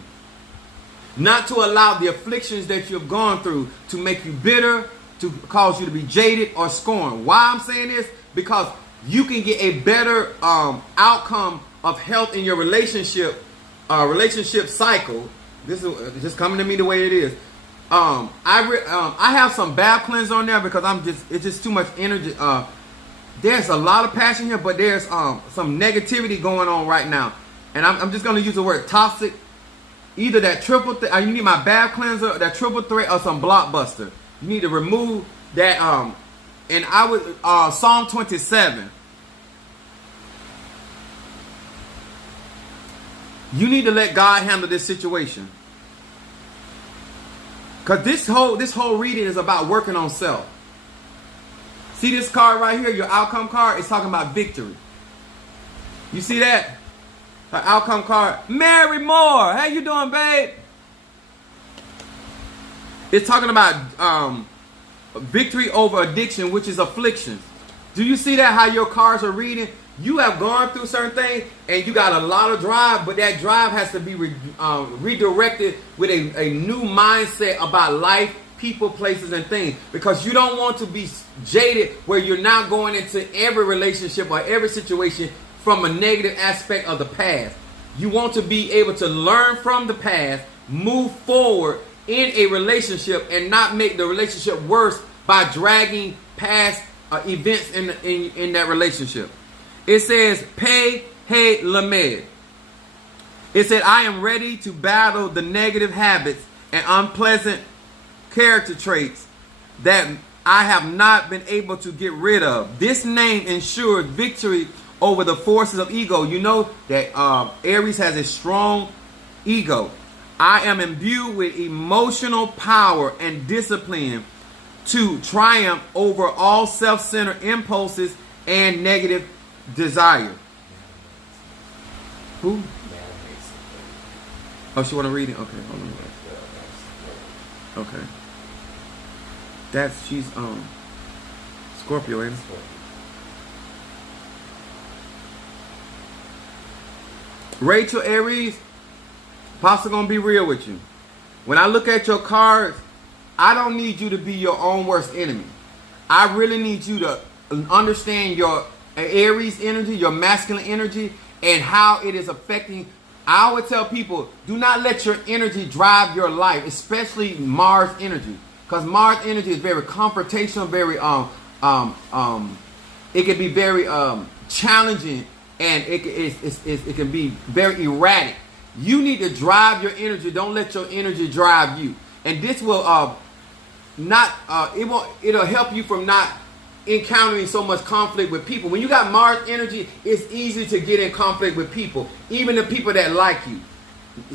not to allow the afflictions that you've gone through to make you bitter, to cause you to be jaded or scorned. Why I'm saying this? Because you can get a better outcome of health in your relationship cycle. This is just coming to me the way it is. I have some bath cleanse on there because it's just too much energy. There's a lot of passion here, but there's some negativity going on right now, and I'm just going to use the word toxic. Either that triple you need my bath cleanser, that triple threat, or some blockbuster. You need to remove that. And I would Psalm 27. You need to let God handle this situation. Because this whole reading is about working on self. See this card right here, your outcome card, is talking about victory. You see that? Her outcome card. Mary Moore, how you doing, babe? It's talking about victory over addiction, which is afflictions. Do you see that, how your cards are reading? You have gone through certain things and you got a lot of drive, but that drive has to be redirected with a new mindset about life, people, places, and things. Because you don't want to be jaded where you're now going into every relationship or every situation from a negative aspect of the past. You want to be able to learn from the past, move forward in a relationship, and not make the relationship worse by dragging past events in that relationship. It says, Pei He Lamed. It said, I am ready to battle the negative habits and unpleasant character traits that I have not been able to get rid of. This name ensures victory over the forces of ego. You know that Aries has a strong ego. I am imbued with emotional power and discipline to triumph over all self-centered impulses and negative desire. Who? Oh, she want to read it? Okay, hold on. Okay. She's Scorpio, ain't it? Rachel Aries, Apostle gonna be real with you. When I look at your cards, I don't need you to be your own worst enemy. I really need you to understand your Aries energy, your masculine energy, and how it is affecting. I would tell people, do not let your energy drive your life, especially Mars energy. because Mars energy is very confrontational, very it can be very challenging, and it can be very erratic. You need to drive your energy. Don't let your energy drive you. And this will it'll help you from not encountering so much conflict with people. When you got Mars energy, it's easy to get in conflict with people, even the people that like you.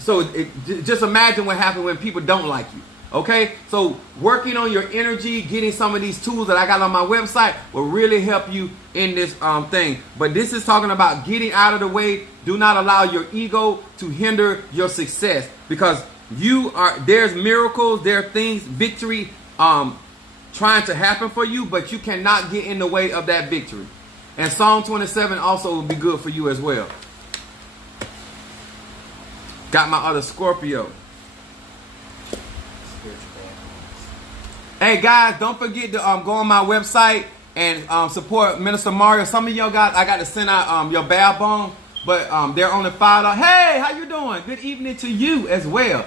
So just imagine what happens when people don't like you. Okay, so working on your energy, getting some of these tools that I got on my website will really help you in this thing. But this is talking about getting out of the way. Do not allow your ego to hinder your success, because there's miracles, there are things, victory trying to happen for you, but you cannot get in the way of that victory. And Psalm 27 also will be good for you as well. Got my other Scorpio. Hey guys, don't forget to go on my website and support Minister Mario. Some of y'all guys, I got to send out your bath bomb, but they're only $5. Hey, how you doing? Good evening to you as well.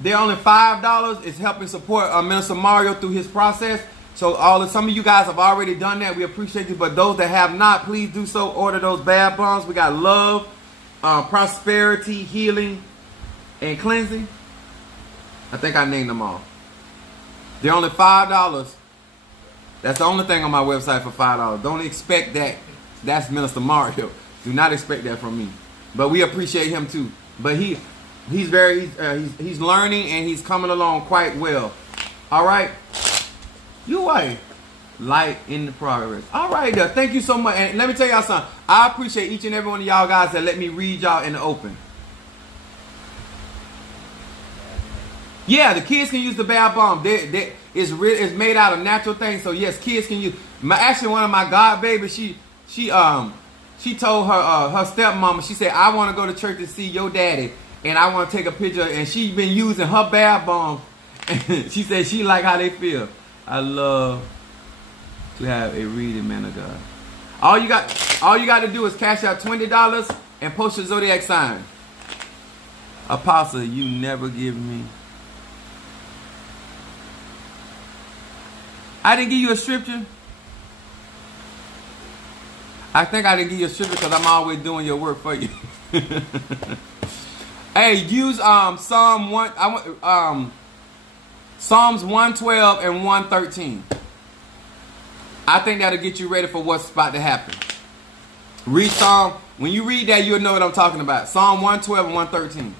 They're only $5. It's helping support Minister Mario through his process. So some of you guys have already done that. We appreciate you. But those that have not, please do so. Order those bath bombs. We got love, prosperity, healing, and cleansing. I think I named them all. They're only $5. That's the only thing on my website for $5. Don't expect that. That's Minister Mario. Do not expect that from me. But we appreciate him too. But he's learning, and he's coming along quite well. All right. You right. Light in the progress. All right, though. Thank you so much. And let me tell y'all something. I appreciate each and every one of y'all guys that let me read y'all in the open. Yeah, the kids can use the bath bomb. It's made out of natural things. So yes, kids can use. Actually, one of my god babies, she told her stepmama, she said, I want to go to church to see your daddy, and I want to take a picture. And she's been using her bath bomb. And she said she like how they feel. I love to have a reading, man of God. All you got to do is cash out $20 and post your zodiac sign. Apostle, you never give me. I didn't give you a scripture. I think I didn't give you a scripture because I'm always doing your work for you. Hey, use Psalms 112 and 113. I think that'll get you ready for what's about to happen. Read Psalm. When you read that, you'll know what I'm talking about. Psalm 112 and 113.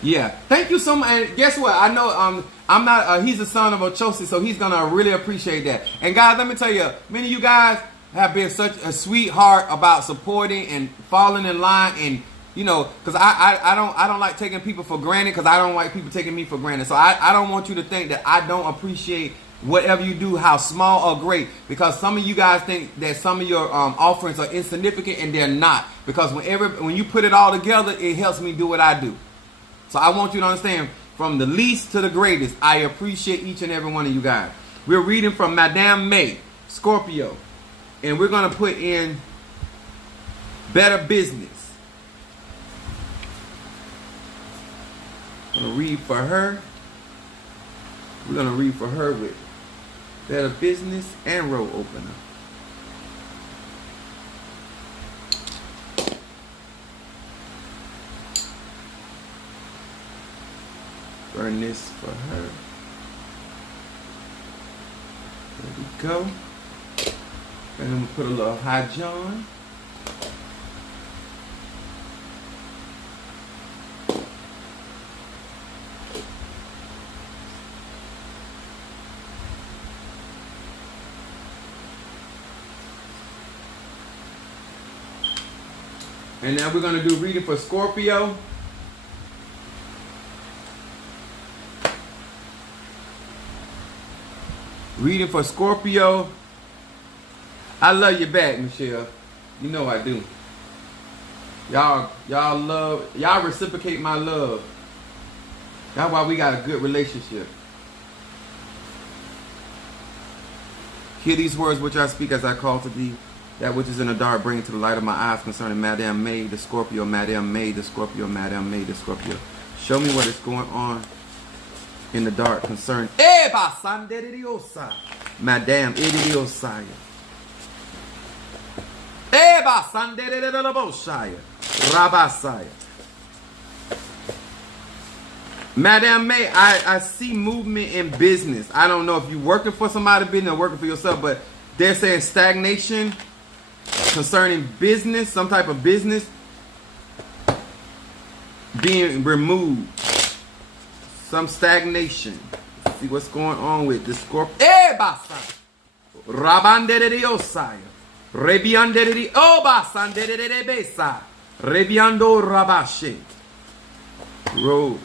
Yeah, thank you so much. And guess what? I know I'm not. He's the son of Ochosi, so he's gonna really appreciate that. And guys, let me tell you, many of you guys have been such a sweetheart about supporting and falling in line, and you know, because I don't like taking people for granted, because I don't like people taking me for granted. So I don't want you to think that I don't appreciate whatever you do, how small or great, because some of you guys think that some of your offerings are insignificant, and they're not. Because when you put it all together, it helps me do what I do. So I want you to understand, from the least to the greatest, I appreciate each and every one of you guys. We're reading from Madame May, Scorpio. And we're going to put in better business. I'm going to read for her. We're going to read for her with better business and road opener. Burn this for her. There we go. And I'm gonna put a little high John. And now we're gonna do reading for Scorpio. Reading for Scorpio. I love you back, Michelle. You know I do. Y'all reciprocate my love. That's why we got a good relationship. Hear these words which I speak as I call to be. That which is in the dark, bring it to the light of my eyes concerning Madame May, the Scorpio, Madame May, the Scorpio, Madame May, the Scorpio. Show me what is going on in the dark concerning Madame Idiosaya. Rabasaya. Madame May, I see movement in business. I don't know if you're working for somebody business or working for yourself, but they're saying stagnation concerning business, some type of business being removed. Some stagnation. Let's see what's going on with the Scorpio. Rabanderiosaya. Rebianderi Obasandere Besa. Rebiando Rabashe. Road.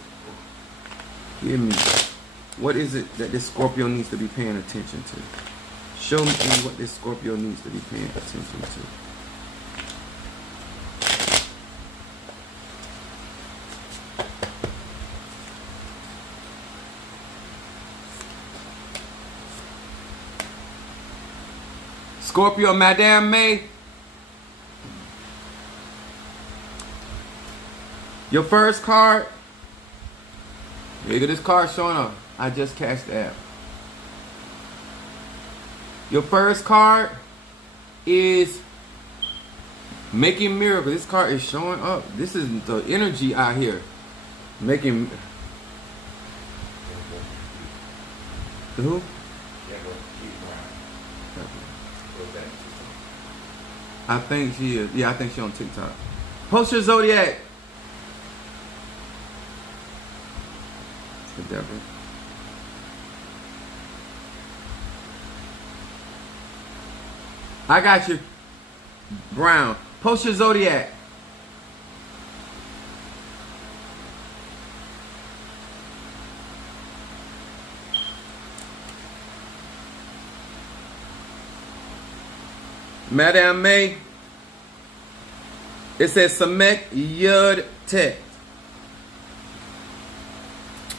Hear me. What is it that this Scorpio needs to be paying attention to? Show me what this Scorpio needs to be paying attention to. Scorpio, Madame May. Your first card. Look at this card showing up. I just cashed the app. Your first card is making miracles. This card is showing up. This is the energy out here. Making. Who? I think she is. Yeah, I think she's on TikTok. Post your zodiac. The devil. I got you, Brown. Post your zodiac. Madame May. It says Samek Yud Tet.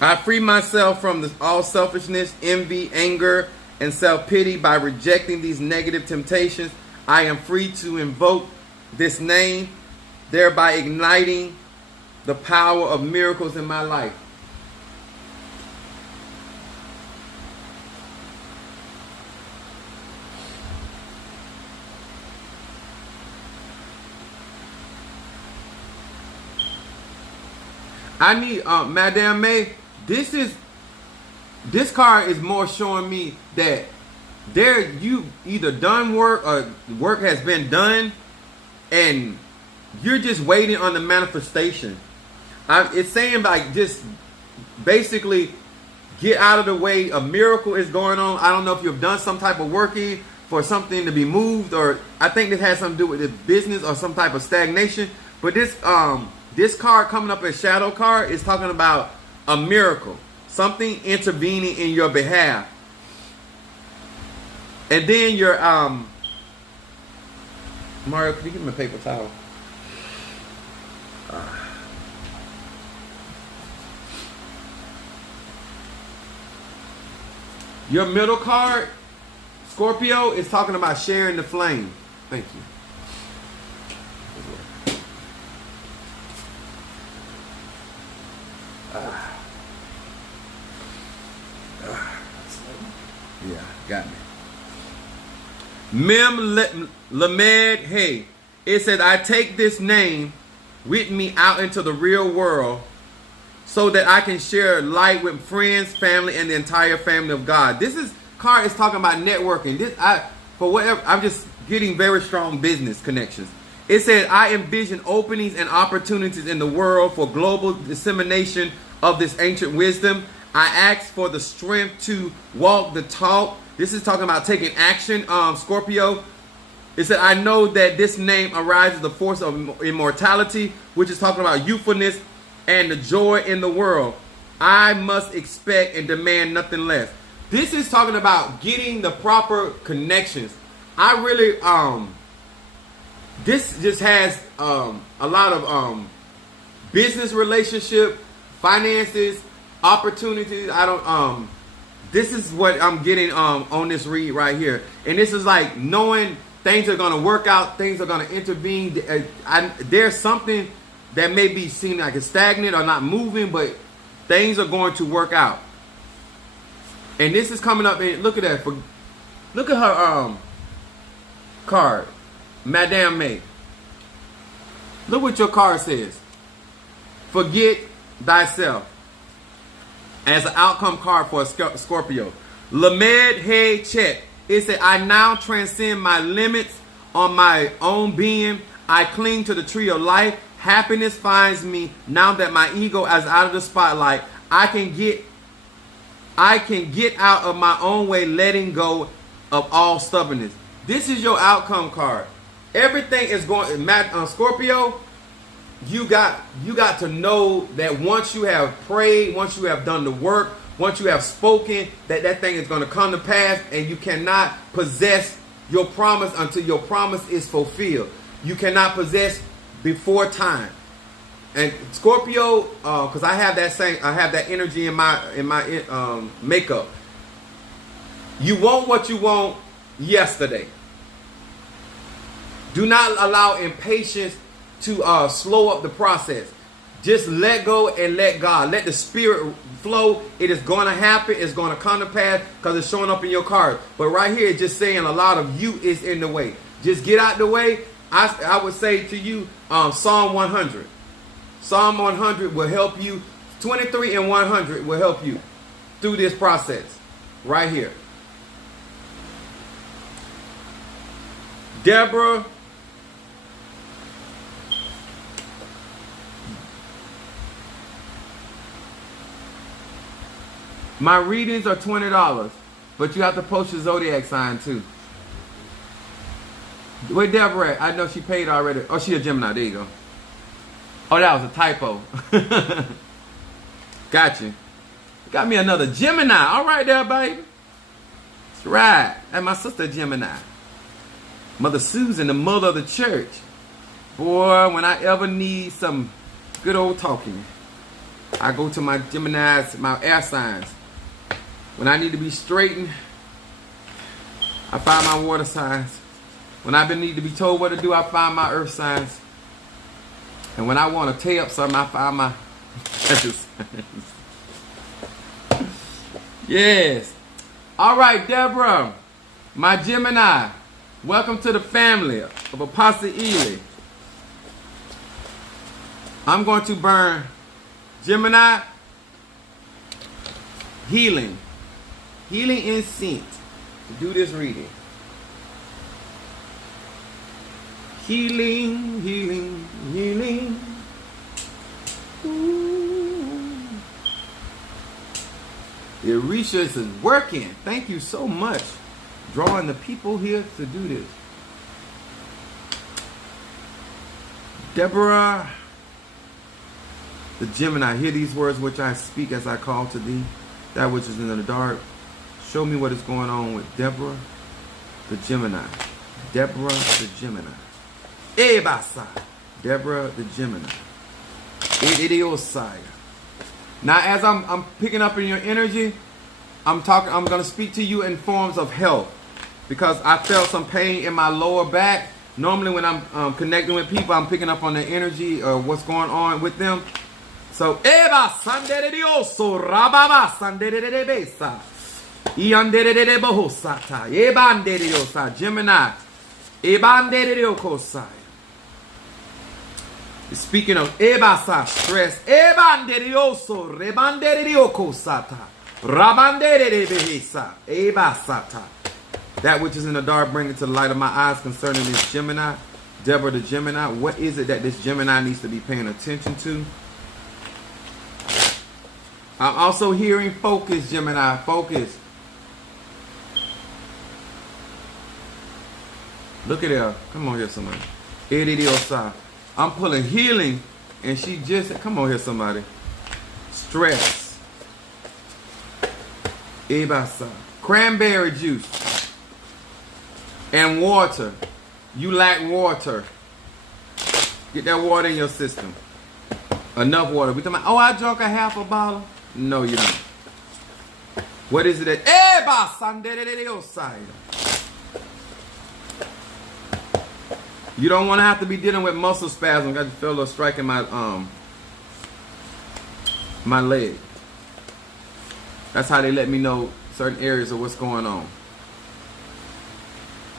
I free myself from all selfishness, envy, anger, and self-pity by rejecting these negative temptations. I am free to invoke this name, thereby igniting the power of miracles in my life. I need Madame May. This card is more showing me that you either done work or work has been done, and you're just waiting on the manifestation. It's saying like just basically get out of the way. A miracle is going on. I don't know if you've done some type of working for something to be moved, or I think this has something to do with the business or some type of stagnation. But this card coming up as shadow card is talking about a miracle. Something intervening in your behalf. And then your Mario, can you give me a paper towel? Your middle card, Scorpio, is talking about sharing the flame. Thank you. Yeah, got me. Mem Lamed Hey. It says, I take this name with me out into the real world so that I can share light with friends, family, and the entire family of God. Card is talking about networking. I'm just getting very strong business connections. It said, I envision openings and opportunities in the world for global dissemination of this ancient wisdom. I ask for the strength to walk the talk. This is talking about taking action, Scorpio. It said, I know that this name arises the force of immortality, which is talking about youthfulness and the joy in the world. I must expect and demand nothing less. This is talking about getting the proper connections. I really, this just has a lot of business relationship, finances, opportunities. This is what I'm getting on this read right here. And this is like knowing Things are going to work out. Things are going to intervene. There's something that may be seen like it's stagnant or not moving, but things are going to work out. And this is coming up. And look at that. Look at her card, Madame May. Look what your card says. Forget thyself. As an outcome card for a Scorpio. Lamed Hey Chet. It said, I now transcend my limits on my own being. I cling to the tree of life. Happiness finds me now that my ego is out of the spotlight. I can get out of my own way, letting go of all stubbornness. This is your outcome card. Everything is going. Scorpio, you got to know that once you have prayed, once you have done the work, once you have spoken, that thing is going to come to pass, and you cannot possess your promise until your promise is fulfilled. You cannot possess before time. And Scorpio, because I have that energy in my makeup. You want what you want yesterday. Do not allow impatience to slow up the process. Just let go and let God. Let the spirit flow. It is going to happen. It's going to come to pass because it's showing up in your card. But right here, it's just saying a lot of you is in the way. Just get out the way. I would say to you, Psalm 100. Psalm 100 will help you. 23 and 100 will help you through this process right here. Deborah. My readings are $20, but you have to post your zodiac sign too. Where Deborah at? I know she paid already. Oh, she a Gemini. There you go. Oh, that was a typo. Gotcha. Got me another Gemini. All right there, baby. That's right. And my sister Gemini. Mother Susan, the mother of the church. Boy, when I ever need some good old talking, I go to my Geminis, my air signs. When I need to be straightened, I find my water signs. When I need to be told what to do, I find my earth signs. And when I want to tear up something, I find my signs. Yes. All right, Deborah, my Gemini. Welcome to the family of Apostle Ely. I'm going to burn Gemini healing incense to do this reading. Healing. Ooh. The research is working. Thank you so much. Drawing the people here to do this. Deborah, the Gemini, hear these words which I speak as I call to thee, that which is in the dark. Show me what is going on with Deborah, the Gemini. Deborah, the Gemini. Ebasa. Deborah, the Gemini. Idiosaya. Now, as I'm picking up in your energy, I'm going to speak to you in forms of health, because I felt some pain in my lower back. Normally, when I'm connecting with people, I'm picking up on their energy or what's going on with them. So, Eba Sanderedioso Rababa Sanderedebesa. Ianderedebosata. Ebanderediosa. Gemini. Ebanderediokosai. Speaking of Ebasa, stress. Ebanderioso Rebanderediokosata. Rabanderedebesa. Ebasata. That which is in the dark, bring it to the light of my eyes concerning this Gemini. Deborah the Gemini. What is it that this Gemini needs to be paying attention to? I'm also hearing focus, Gemini. Focus. Look at her. Come on here, somebody. I'm pulling healing, and she just... Come on here, somebody. Stress. Ebasa. Cranberry juice. And water. You lack water. Get that water in your system. Enough water. We talking about, oh, I drank a half a bottle. No, you don't. What is it that... You don't want to have to be dealing with muscle spasms. I just feel a strike in my my leg. That's how they let me know certain areas of what's going on.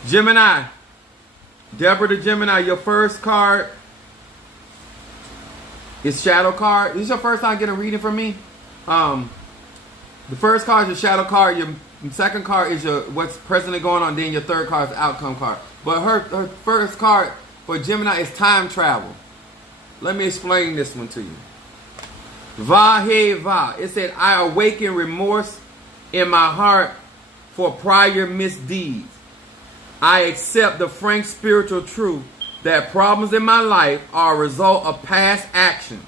Gemini. Deborah the Gemini, your first card is Shadow card. This is your first time getting a reading from me. The first card is your Shadow card. Your second card is your what's presently going on. Then your third card is the outcome card. But her first card for Gemini is time travel. Let me explain this one to you. Va he va. It said, I awaken remorse in my heart for prior misdeeds. I accept the frank spiritual truth that problems in my life are a result of past actions.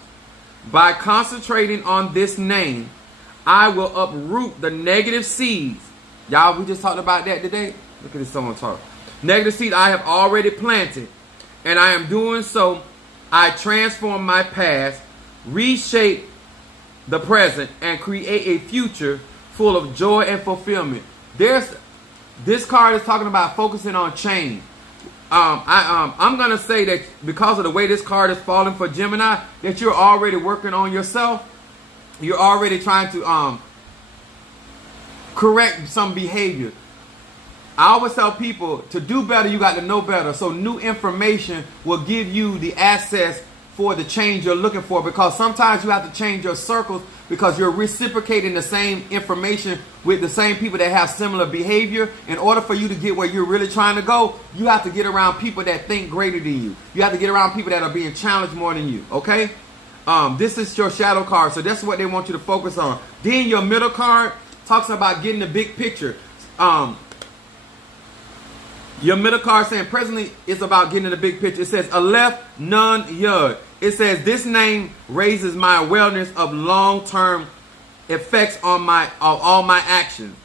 By concentrating on this name, I will uproot the negative seeds. Y'all, we just talked about that today. Look at this, someone talk. Negative seeds I have already planted, and I am doing so. I transform my past, reshape the present, and create a future full of joy and fulfillment. This card is talking about focusing on change. I'm going to say that because of the way this card is falling for Gemini, that you're already working on yourself. You're already trying to correct some behavior. I always tell people to do better, you got to know better. So new information will give you the access for the change you're looking for, because sometimes you have to change your circles because you're reciprocating the same information with the same people that have similar behavior. In order for you to get where you're really trying to go, you have to get around people that think greater than you. You have to get around people that are being challenged more than you, okay? This is your shadow card, so that's what they want you to focus on. Then your middle card talks about getting the big picture. Your middle card saying presently it's about getting the big picture. It says Aleph Nun Yud. It says this name raises my awareness of long-term effects on all my actions.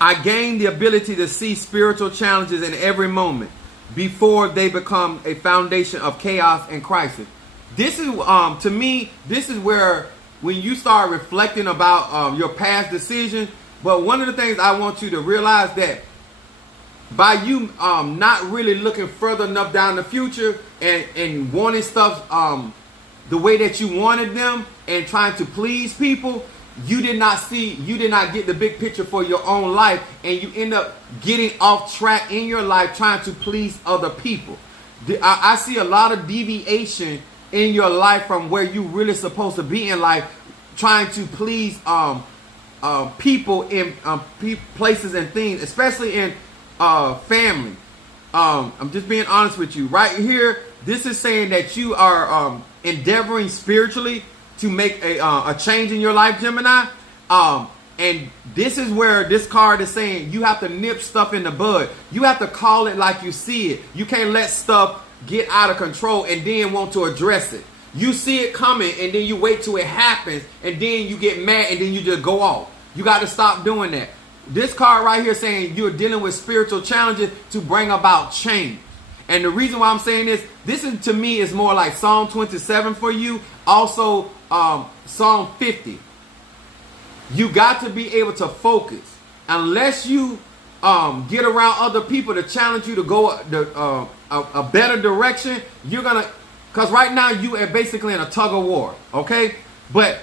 I gain the ability to see spiritual challenges in every moment before they become a foundation of chaos and crisis. This is to me, this is where when you start reflecting about your past decisions. But one of the things I want you to realize that by you not really looking further enough down the future and wanting stuff the way that you wanted them and trying to please people, you did not get the big picture for your own life, and you end up getting off track in your life trying to please other people. I see a lot of deviation in your life from where you really supposed to be in life, trying to please people in places and things, especially in family. I'm just being honest with you. Right here, this is saying that you are endeavoring spiritually to make a change in your life, Gemini. And this is where this card is saying you have to nip stuff in the bud. You have to call it like you see it. You can't let stuff get out of control and then want to address it. You see it coming and then you wait till it happens and then you get mad and then you just go off. You got to stop doing that. This card right here saying you're dealing with spiritual challenges to bring about change. And the reason why I'm saying this is to me is more like Psalm 27 for you. Also Psalm 50. You got to be able to focus. Unless you get around other people to challenge you to go a better direction, you're going to, because right now you are basically in a tug of war, okay? But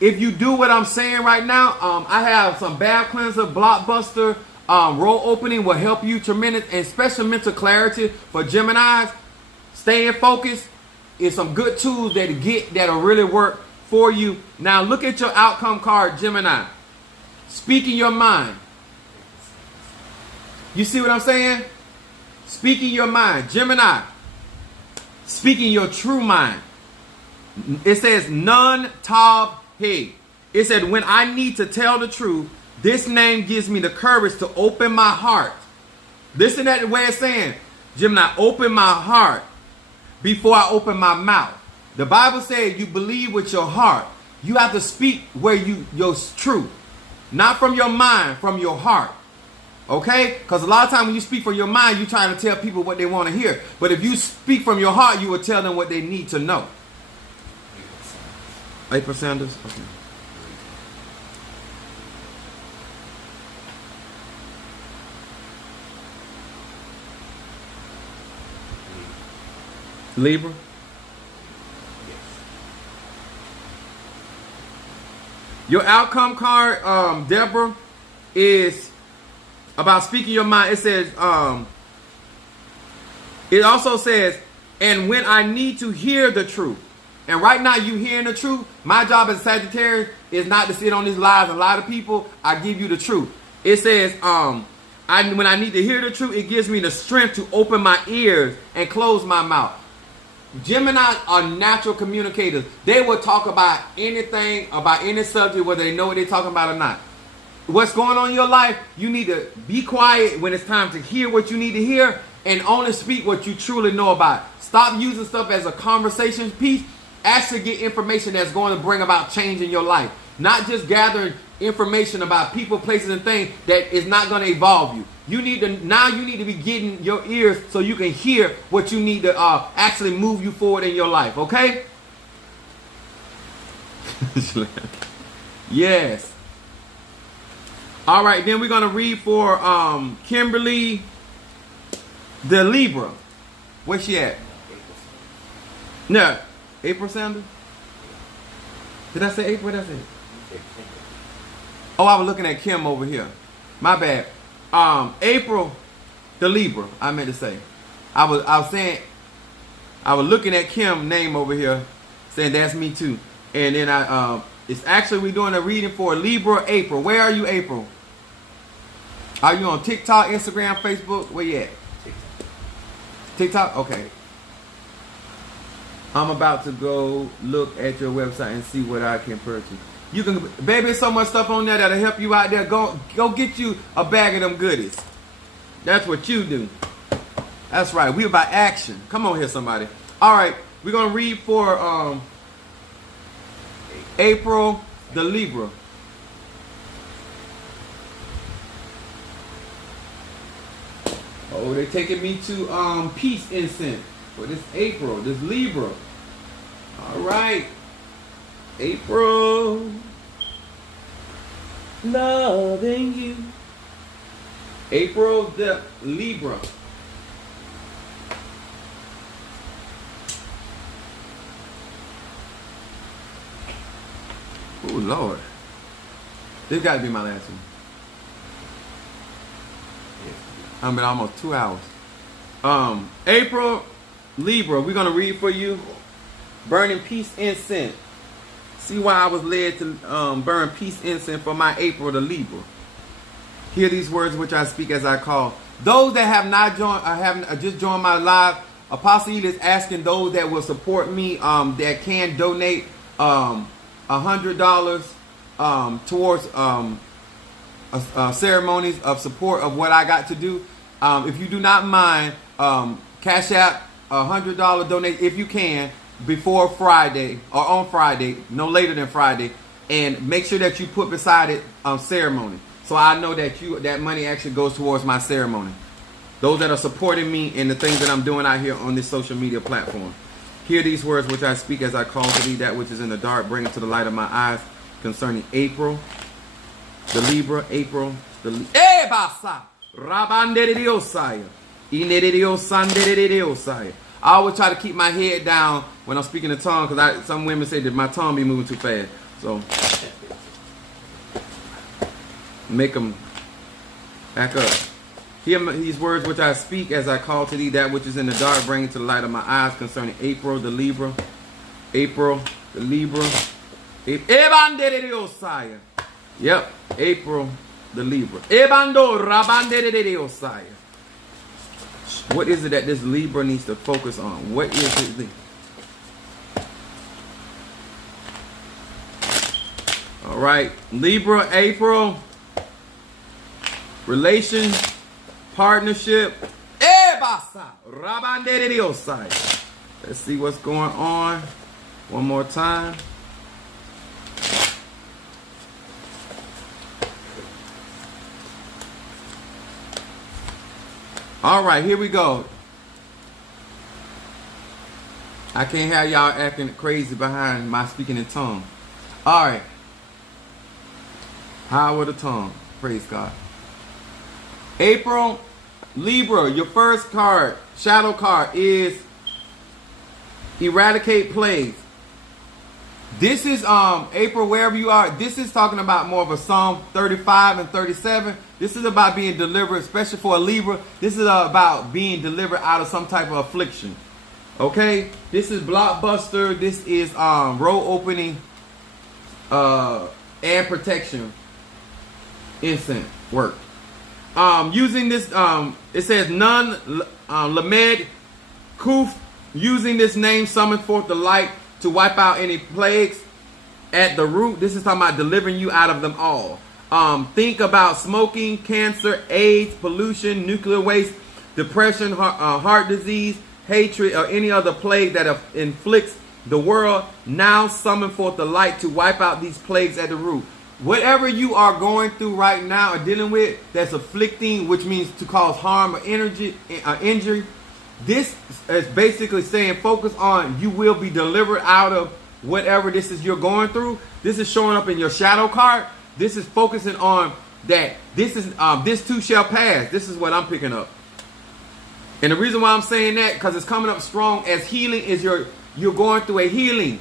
if you do what I'm saying right now, I have some Bath Cleanser, Blockbuster, roll opening will help you tremendous, and special mental clarity for Geminis. Staying focused is some good tools that'll really work for you. Now look at your outcome card, Gemini. Speaking your mind. You see what I'm saying? Speaking your mind, Gemini. Speaking your true mind. It says Nun Tav He. It said when I need to tell the truth, this name gives me the courage to open my heart. Listen to that way it's saying, Gemini, open my heart before I open my mouth. The Bible says you believe with your heart. You have to speak where your truth. Not from your mind, from your heart. Okay? Because a lot of times when you speak from your mind, you're trying to tell people what they want to hear. But if you speak from your heart, you will tell them what they need to know. 8%? Okay. Libra. Yes. Your outcome card, Deborah, is about speaking your mind. It says, it also says, and when I need to hear the truth. And right now you hearing the truth. My job as a Sagittarius is not to sit on these lies and lie to people. I give you the truth. It says, when I need to hear the truth, it gives me the strength to open my ears and close my mouth. Gemini are natural communicators. They will talk about anything, about any subject, whether they know what they're talking about or not. What's going on in your life, you need to be quiet when it's time to hear what you need to hear and only speak what you truly know about. Stop using stuff as a conversation piece. Actually get information that's going to bring about change in your life. Not just gathering information about people, places, and things that is not going to evolve you. You need to be getting your ears so you can hear what you need to actually move you forward in your life. Okay? Yes. All right, then we're going to read for Kimberly the Libra. Where's she at? No. April Sanders? Did I say April? What did I say? Oh, I was looking at Kim over here. My bad. April the Libra, I meant to say. I was looking at Kim name over here, saying that's me too. And then it's actually we're doing a reading for Libra April. Where are you, April? Are you on TikTok, Instagram, Facebook? Where you at? TikTok? Okay. I'm about to go look at your website and see what I can purchase. You can, baby, there's so much stuff on there that'll help you out there. Go get you a bag of them goodies. That's what you do. That's right. We about action. Come on here, somebody. All right, we're gonna read for April the Libra. Oh, they're taking me to peace incense for this April, this Libra. All right, April, loving you. April the Libra. Oh Lord, this got to be my last one. I'm at almost 2 hours. April Libra, we're gonna read for you. Burning peace incense. See why I was led to burn peace incense for my April the Libra. Hear these words which I speak as I call. Those that have not joined, haven't just joined my live. Apostle Ely is asking those that will support me, that can donate $100 towards ceremonies of support of what I got to do. If you do not mind, cash out $100 donate if you can before Friday or on Friday, no later than Friday, and make sure that you put beside it ceremony. So I know that that money actually goes towards my ceremony. Those that are supporting me in the things that I'm doing out here on this social media platform. Hear these words which I speak as I call to thee that which is in the dark, bring it to the light of my eyes concerning April, the Libra, April, the Libra. I always try to keep my head down when I'm speaking in tongue because some women say that my tongue be moving too fast. So make them back up. Hear these words which I speak as I call to thee that which is in the dark, bring it to the light of my eyes concerning April the Libra. April the Libra. Yep, April the Libra. What is it that this Libra needs to focus on? What is it? All right, Libra, April. Relation, partnership. Let's see what's going on. One more time. All right, here we go. I can't have y'all acting crazy behind my speaking in tongue. All right. Power of the tongue. Praise God. April, Libra, your first card, shadow card, is eradicate plagues. This is April, wherever you are. This is talking about more of a Psalm 35 and 37. This is about being delivered, especially for a Libra. This is about being delivered out of some type of affliction. Okay, this is blockbuster. This is road opening and protection incense work. Using this, it says none lamed kuf. Using this name, summon forth the light to wipe out any plagues at the root. This is talking about delivering you out of them all. Think about smoking, cancer, AIDS, pollution, nuclear waste, depression, heart disease, hatred, or any other plague that inflicts the world. Now summon forth the light to wipe out these plagues at the root. Whatever you are going through right now or dealing with that's afflicting, which means to cause harm or injury, this is basically saying focus on you will be delivered out of whatever this is you're going through. This is showing up in your shadow card. This is focusing on that this is this too shall pass. This is what I'm picking up. And the reason why I'm saying that, because it's coming up strong as healing is you're going through a healing.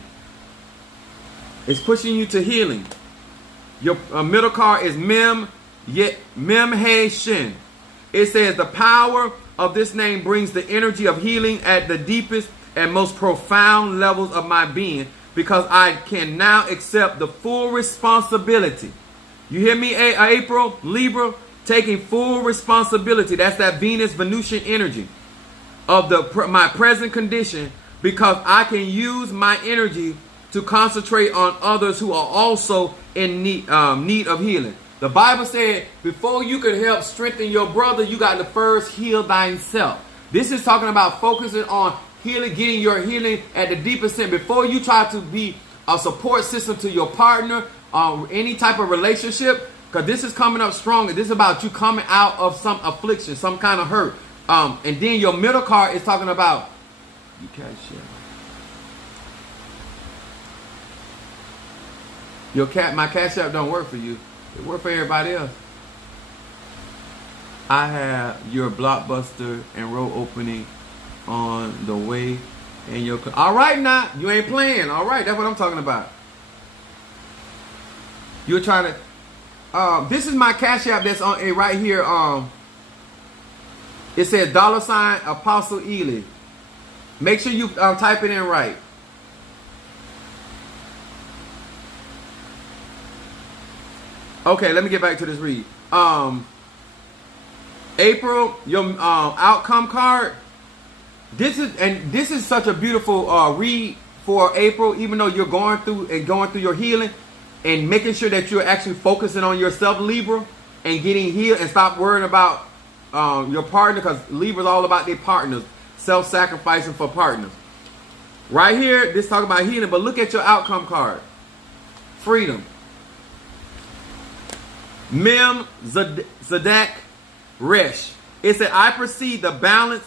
It's pushing you to healing. Your middle card is Mem He Shin. It says the power of this name brings the energy of healing at the deepest and most profound levels of my being, because I can now accept the full responsibility. You hear me, April, Libra? Taking full responsibility. That's that Venus Venusian energy of my present condition, because I can use my energy to concentrate on others who are also in need of healing. The Bible said before you could help strengthen your brother, you got to first heal thyself. This is talking about focusing on healing, getting your healing at the deepest sense. Before you try to be a support system to your partner, any type of relationship, because this is coming up stronger. This is about you coming out of some affliction, some kind of hurt. And then your middle card is talking about you cash out. My cash app don't work for you. It work for everybody else. I have your blockbuster and road opening on the way, and your. All right, now you ain't playing. All right, that's what I'm talking about. You're trying to. This is my cash app that's on a right here. It says $ Apostle Ely. Make sure you type it in right. Okay, let me get back to this read. April, your outcome card. This is such a beautiful read for April, even though you're going through your healing and making sure that you're actually focusing on yourself, Libra, and getting healed, and stop worrying about your partner, because Libra's all about their partners, self-sacrificing for partners. Right here, this talking about healing, but look at your outcome card. Freedom. Mem Zadak Resh. It said, I perceive the balance.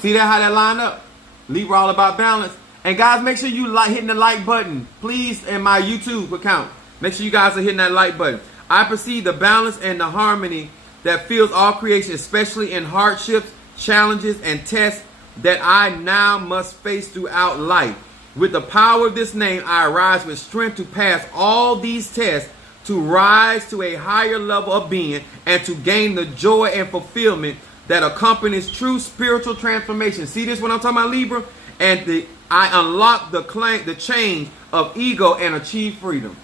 See that how that lined up? Libra all about balance. And guys, make sure you hitting the like button, please, in my YouTube account. Make sure you guys are hitting that like button. I perceive the balance and the harmony that fills all creation, especially in hardships, challenges, and tests that I now must face throughout life. With the power of this name, I arise with strength to pass all these tests, to rise to a higher level of being, and to gain the joy and fulfillment that accompanies true spiritual transformation. See this when I'm talking about Libra? And I unlock the chains of ego and achieve freedom.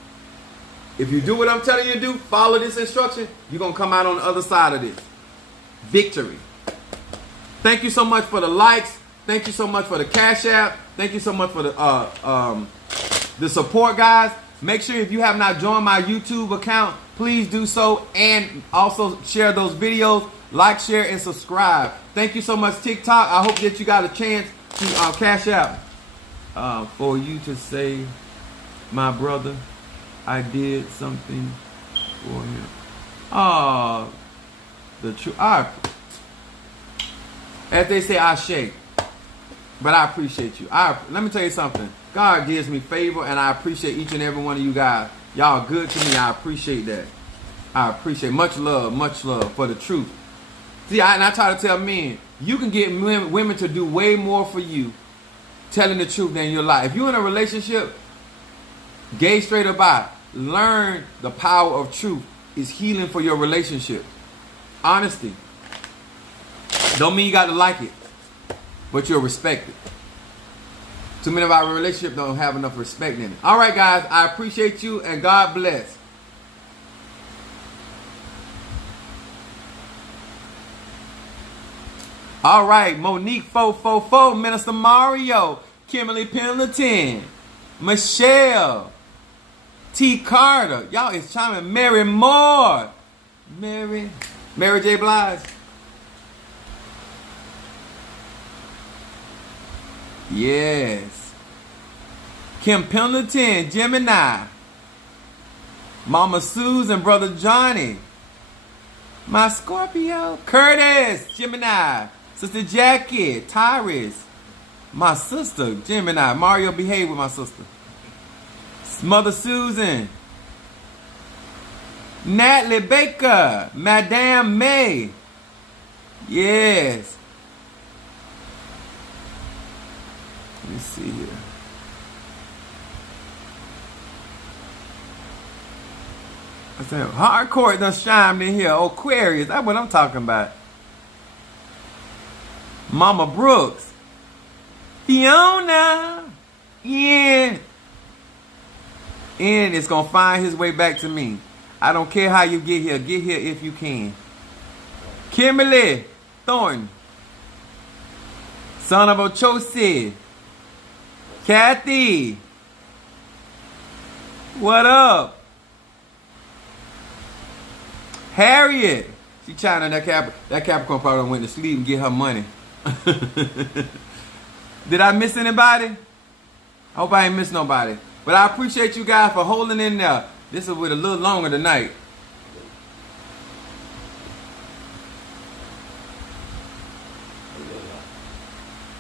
If you do what I'm telling you to do, follow this instruction, you're going to come out on the other side of this. Victory. Thank you so much for the likes. Thank you so much for the Cash App. Thank you so much for the support, guys. Make sure if you have not joined my YouTube account, please do so, and also share those videos. Like, share, and subscribe. Thank you so much, TikTok. I hope that you got a chance to Cash App for you to say, my brother, I did something for him. The truth. As they say, I shake. But I appreciate you. Let me tell you something. God gives me favor, and I appreciate each and every one of you guys. Y'all good to me. I appreciate that. I appreciate much love for the truth. See, I try to tell men, you can get women to do way more for you telling the truth than your lie. If you're in a relationship, gay, straight, or bi, learn the power of truth is healing for your relationship. Honesty. Don't mean you got to like it, but you'll respect it. Too many of our relationships don't have enough respect in it. All right, guys, I appreciate you, and God bless. All right, Monique 444, Minister Mario, Kimberly Pendleton, Michelle, T. Carter. Y'all is chiming. Mary Moore. Mary J. Blige. Yes. Kim Pendleton, Gemini. Mama Susan, Brother Johnny. My Scorpio. Curtis, Gemini. Sister Jackie, Tyrus. My sister, Gemini. Mario, behave with my sister. Mother Susan. Natalie Baker. Madame May. Yes. Let me see here. I said, hardcore done shined in here. Aquarius, that's what I'm talking about. Mama Brooks. Fiona. Yeah. And it's going to find his way back to me. I don't care how you get here. Get here if you can. Kimberly Thornton. Son of Ochosi. Kathy. What up? Harriet. She China. That Capricorn probably went to sleep and get her money. Did I miss anybody? I hope I ain't miss nobody. But I appreciate you guys for holding in there. This is with a little longer tonight.